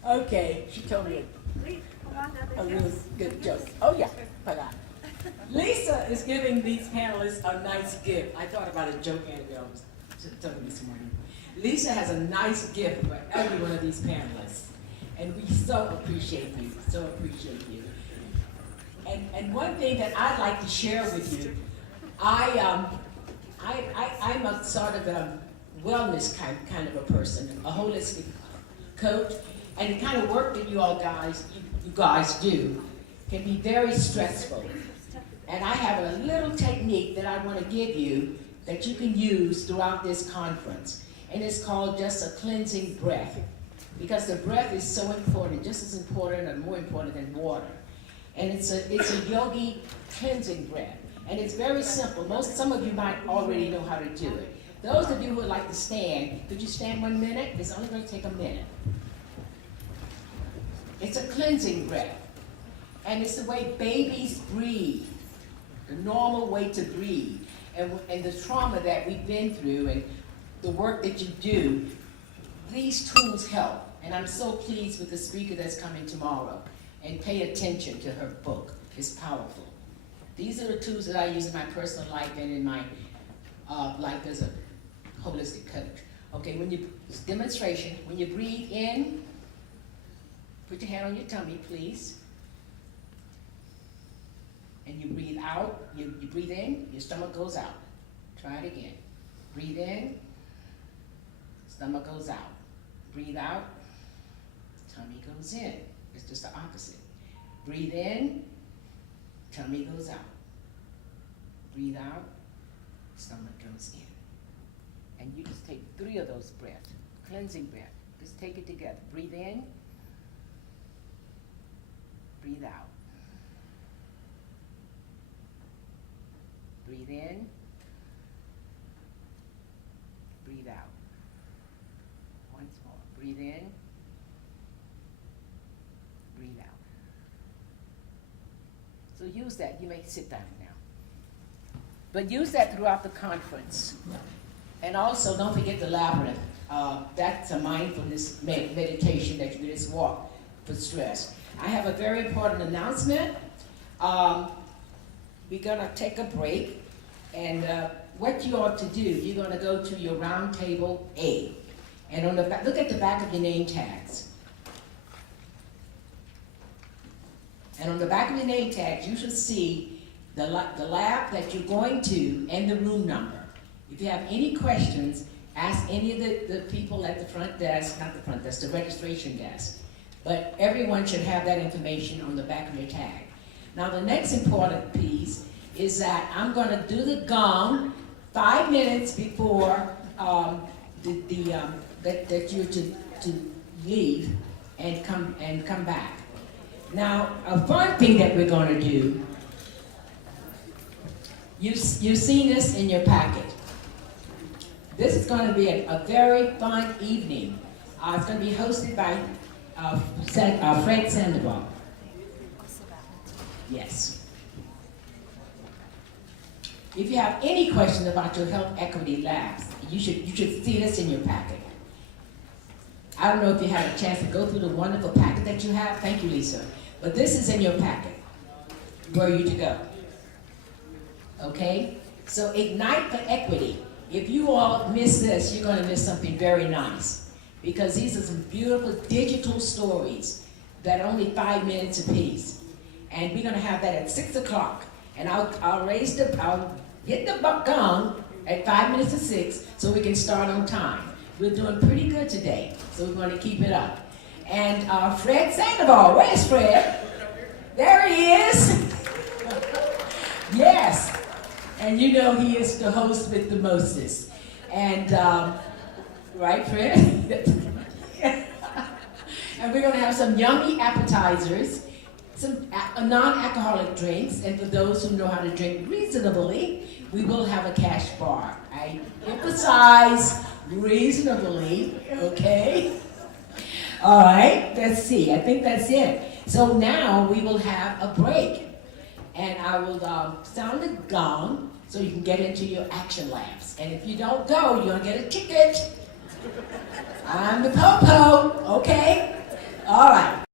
Okay, she told me a really good joke. Oh yeah, forgot. Lisa is giving these panelists a nice gift. I thought about a joke anyway. I was telling this morning. Lisa has a nice gift for every one of these panelists. And we so appreciate you, so appreciate you. And one thing that I'd like to share with you, I'm a sort of a wellness kind of a person, a holistic coach, and the kind of work that you guys do can be very stressful. And I have a little technique that I want to give you that you can use throughout this conference. And it's called just a cleansing breath. Because the breath is so important, just as important or more important than water. And it's a yogi cleansing breath. And it's very simple. Some of you might already know how to do it. Those of you who would like to stand, could you stand 1 minute? It's only going to take a minute. It's a cleansing breath. And it's the way babies breathe, the normal way to breathe. And the trauma that we've been through and the work that you do, these tools help. And I'm so pleased with the speaker that's coming tomorrow. And pay attention to her book. It's powerful. These are the tools that I use in my personal life and in my life as a holistic coach. Okay, demonstration, when you breathe in, put your hand on your tummy, please. And you breathe out, you breathe in, your stomach goes out. Try it again. Breathe in, stomach goes out. Breathe out, tummy goes in. It's just the opposite. Breathe in, tummy goes out. Breathe out, stomach goes in. And you just take 3 of those breaths, cleansing breath. Just take it together. Breathe in, breathe out. Breathe in, breathe out. Once more. Breathe in, breathe out. So use that. You may sit down now. But use that throughout the conference. And also, don't forget the labyrinth. That's a mindfulness meditation that you can just walk for stress. I have a very important announcement. We're going to take a break. And what you ought to do, you're going to go to your round table A. And on the back, look at the back of your name tags. And on the back of your name tags, you should see the lab that you're going to and the room number. If you have any questions, ask any of the people at the front desk, not the front desk, the registration desk. But everyone should have that information on the back of your tag. Now the next important piece is that I'm going to do the gong 5 minutes before that you're to leave and come back. Now, a fun thing that we're going to do, you've seen this in your packet. This is going to be a very fun evening. It's going to be hosted by Fred Sandoval. Yes. If you have any questions about your health equity labs, you should see this in your packet. I don't know if you had a chance to go through the wonderful packet that you have. Thank you, Lisa. But this is in your packet. were you to go. Okay? So Ignite for Equity. If you all miss this, you're going to miss something very nice. Because these are some beautiful digital stories that are only 5 minutes apiece. And we're going to have that at 6 o'clock. And I'll hit the gong at 5 minutes to 6 so we can start on time. We're doing pretty good today, so we're going to keep it up. And Fred Sandoval, where's Fred? There he is. Yes. And you know he is the host with the mostest. And, right, Fred? And we're going to have some yummy appetizers, some non-alcoholic drinks, and for those who know how to drink reasonably, we will have a cash bar. I emphasize reasonably, okay? All right, let's see. I think that's it. So now we will have a break. And I will sound the gong so you can get into your action labs. And if you don't go, you're going to get a ticket. I'm the po-po, okay? All right.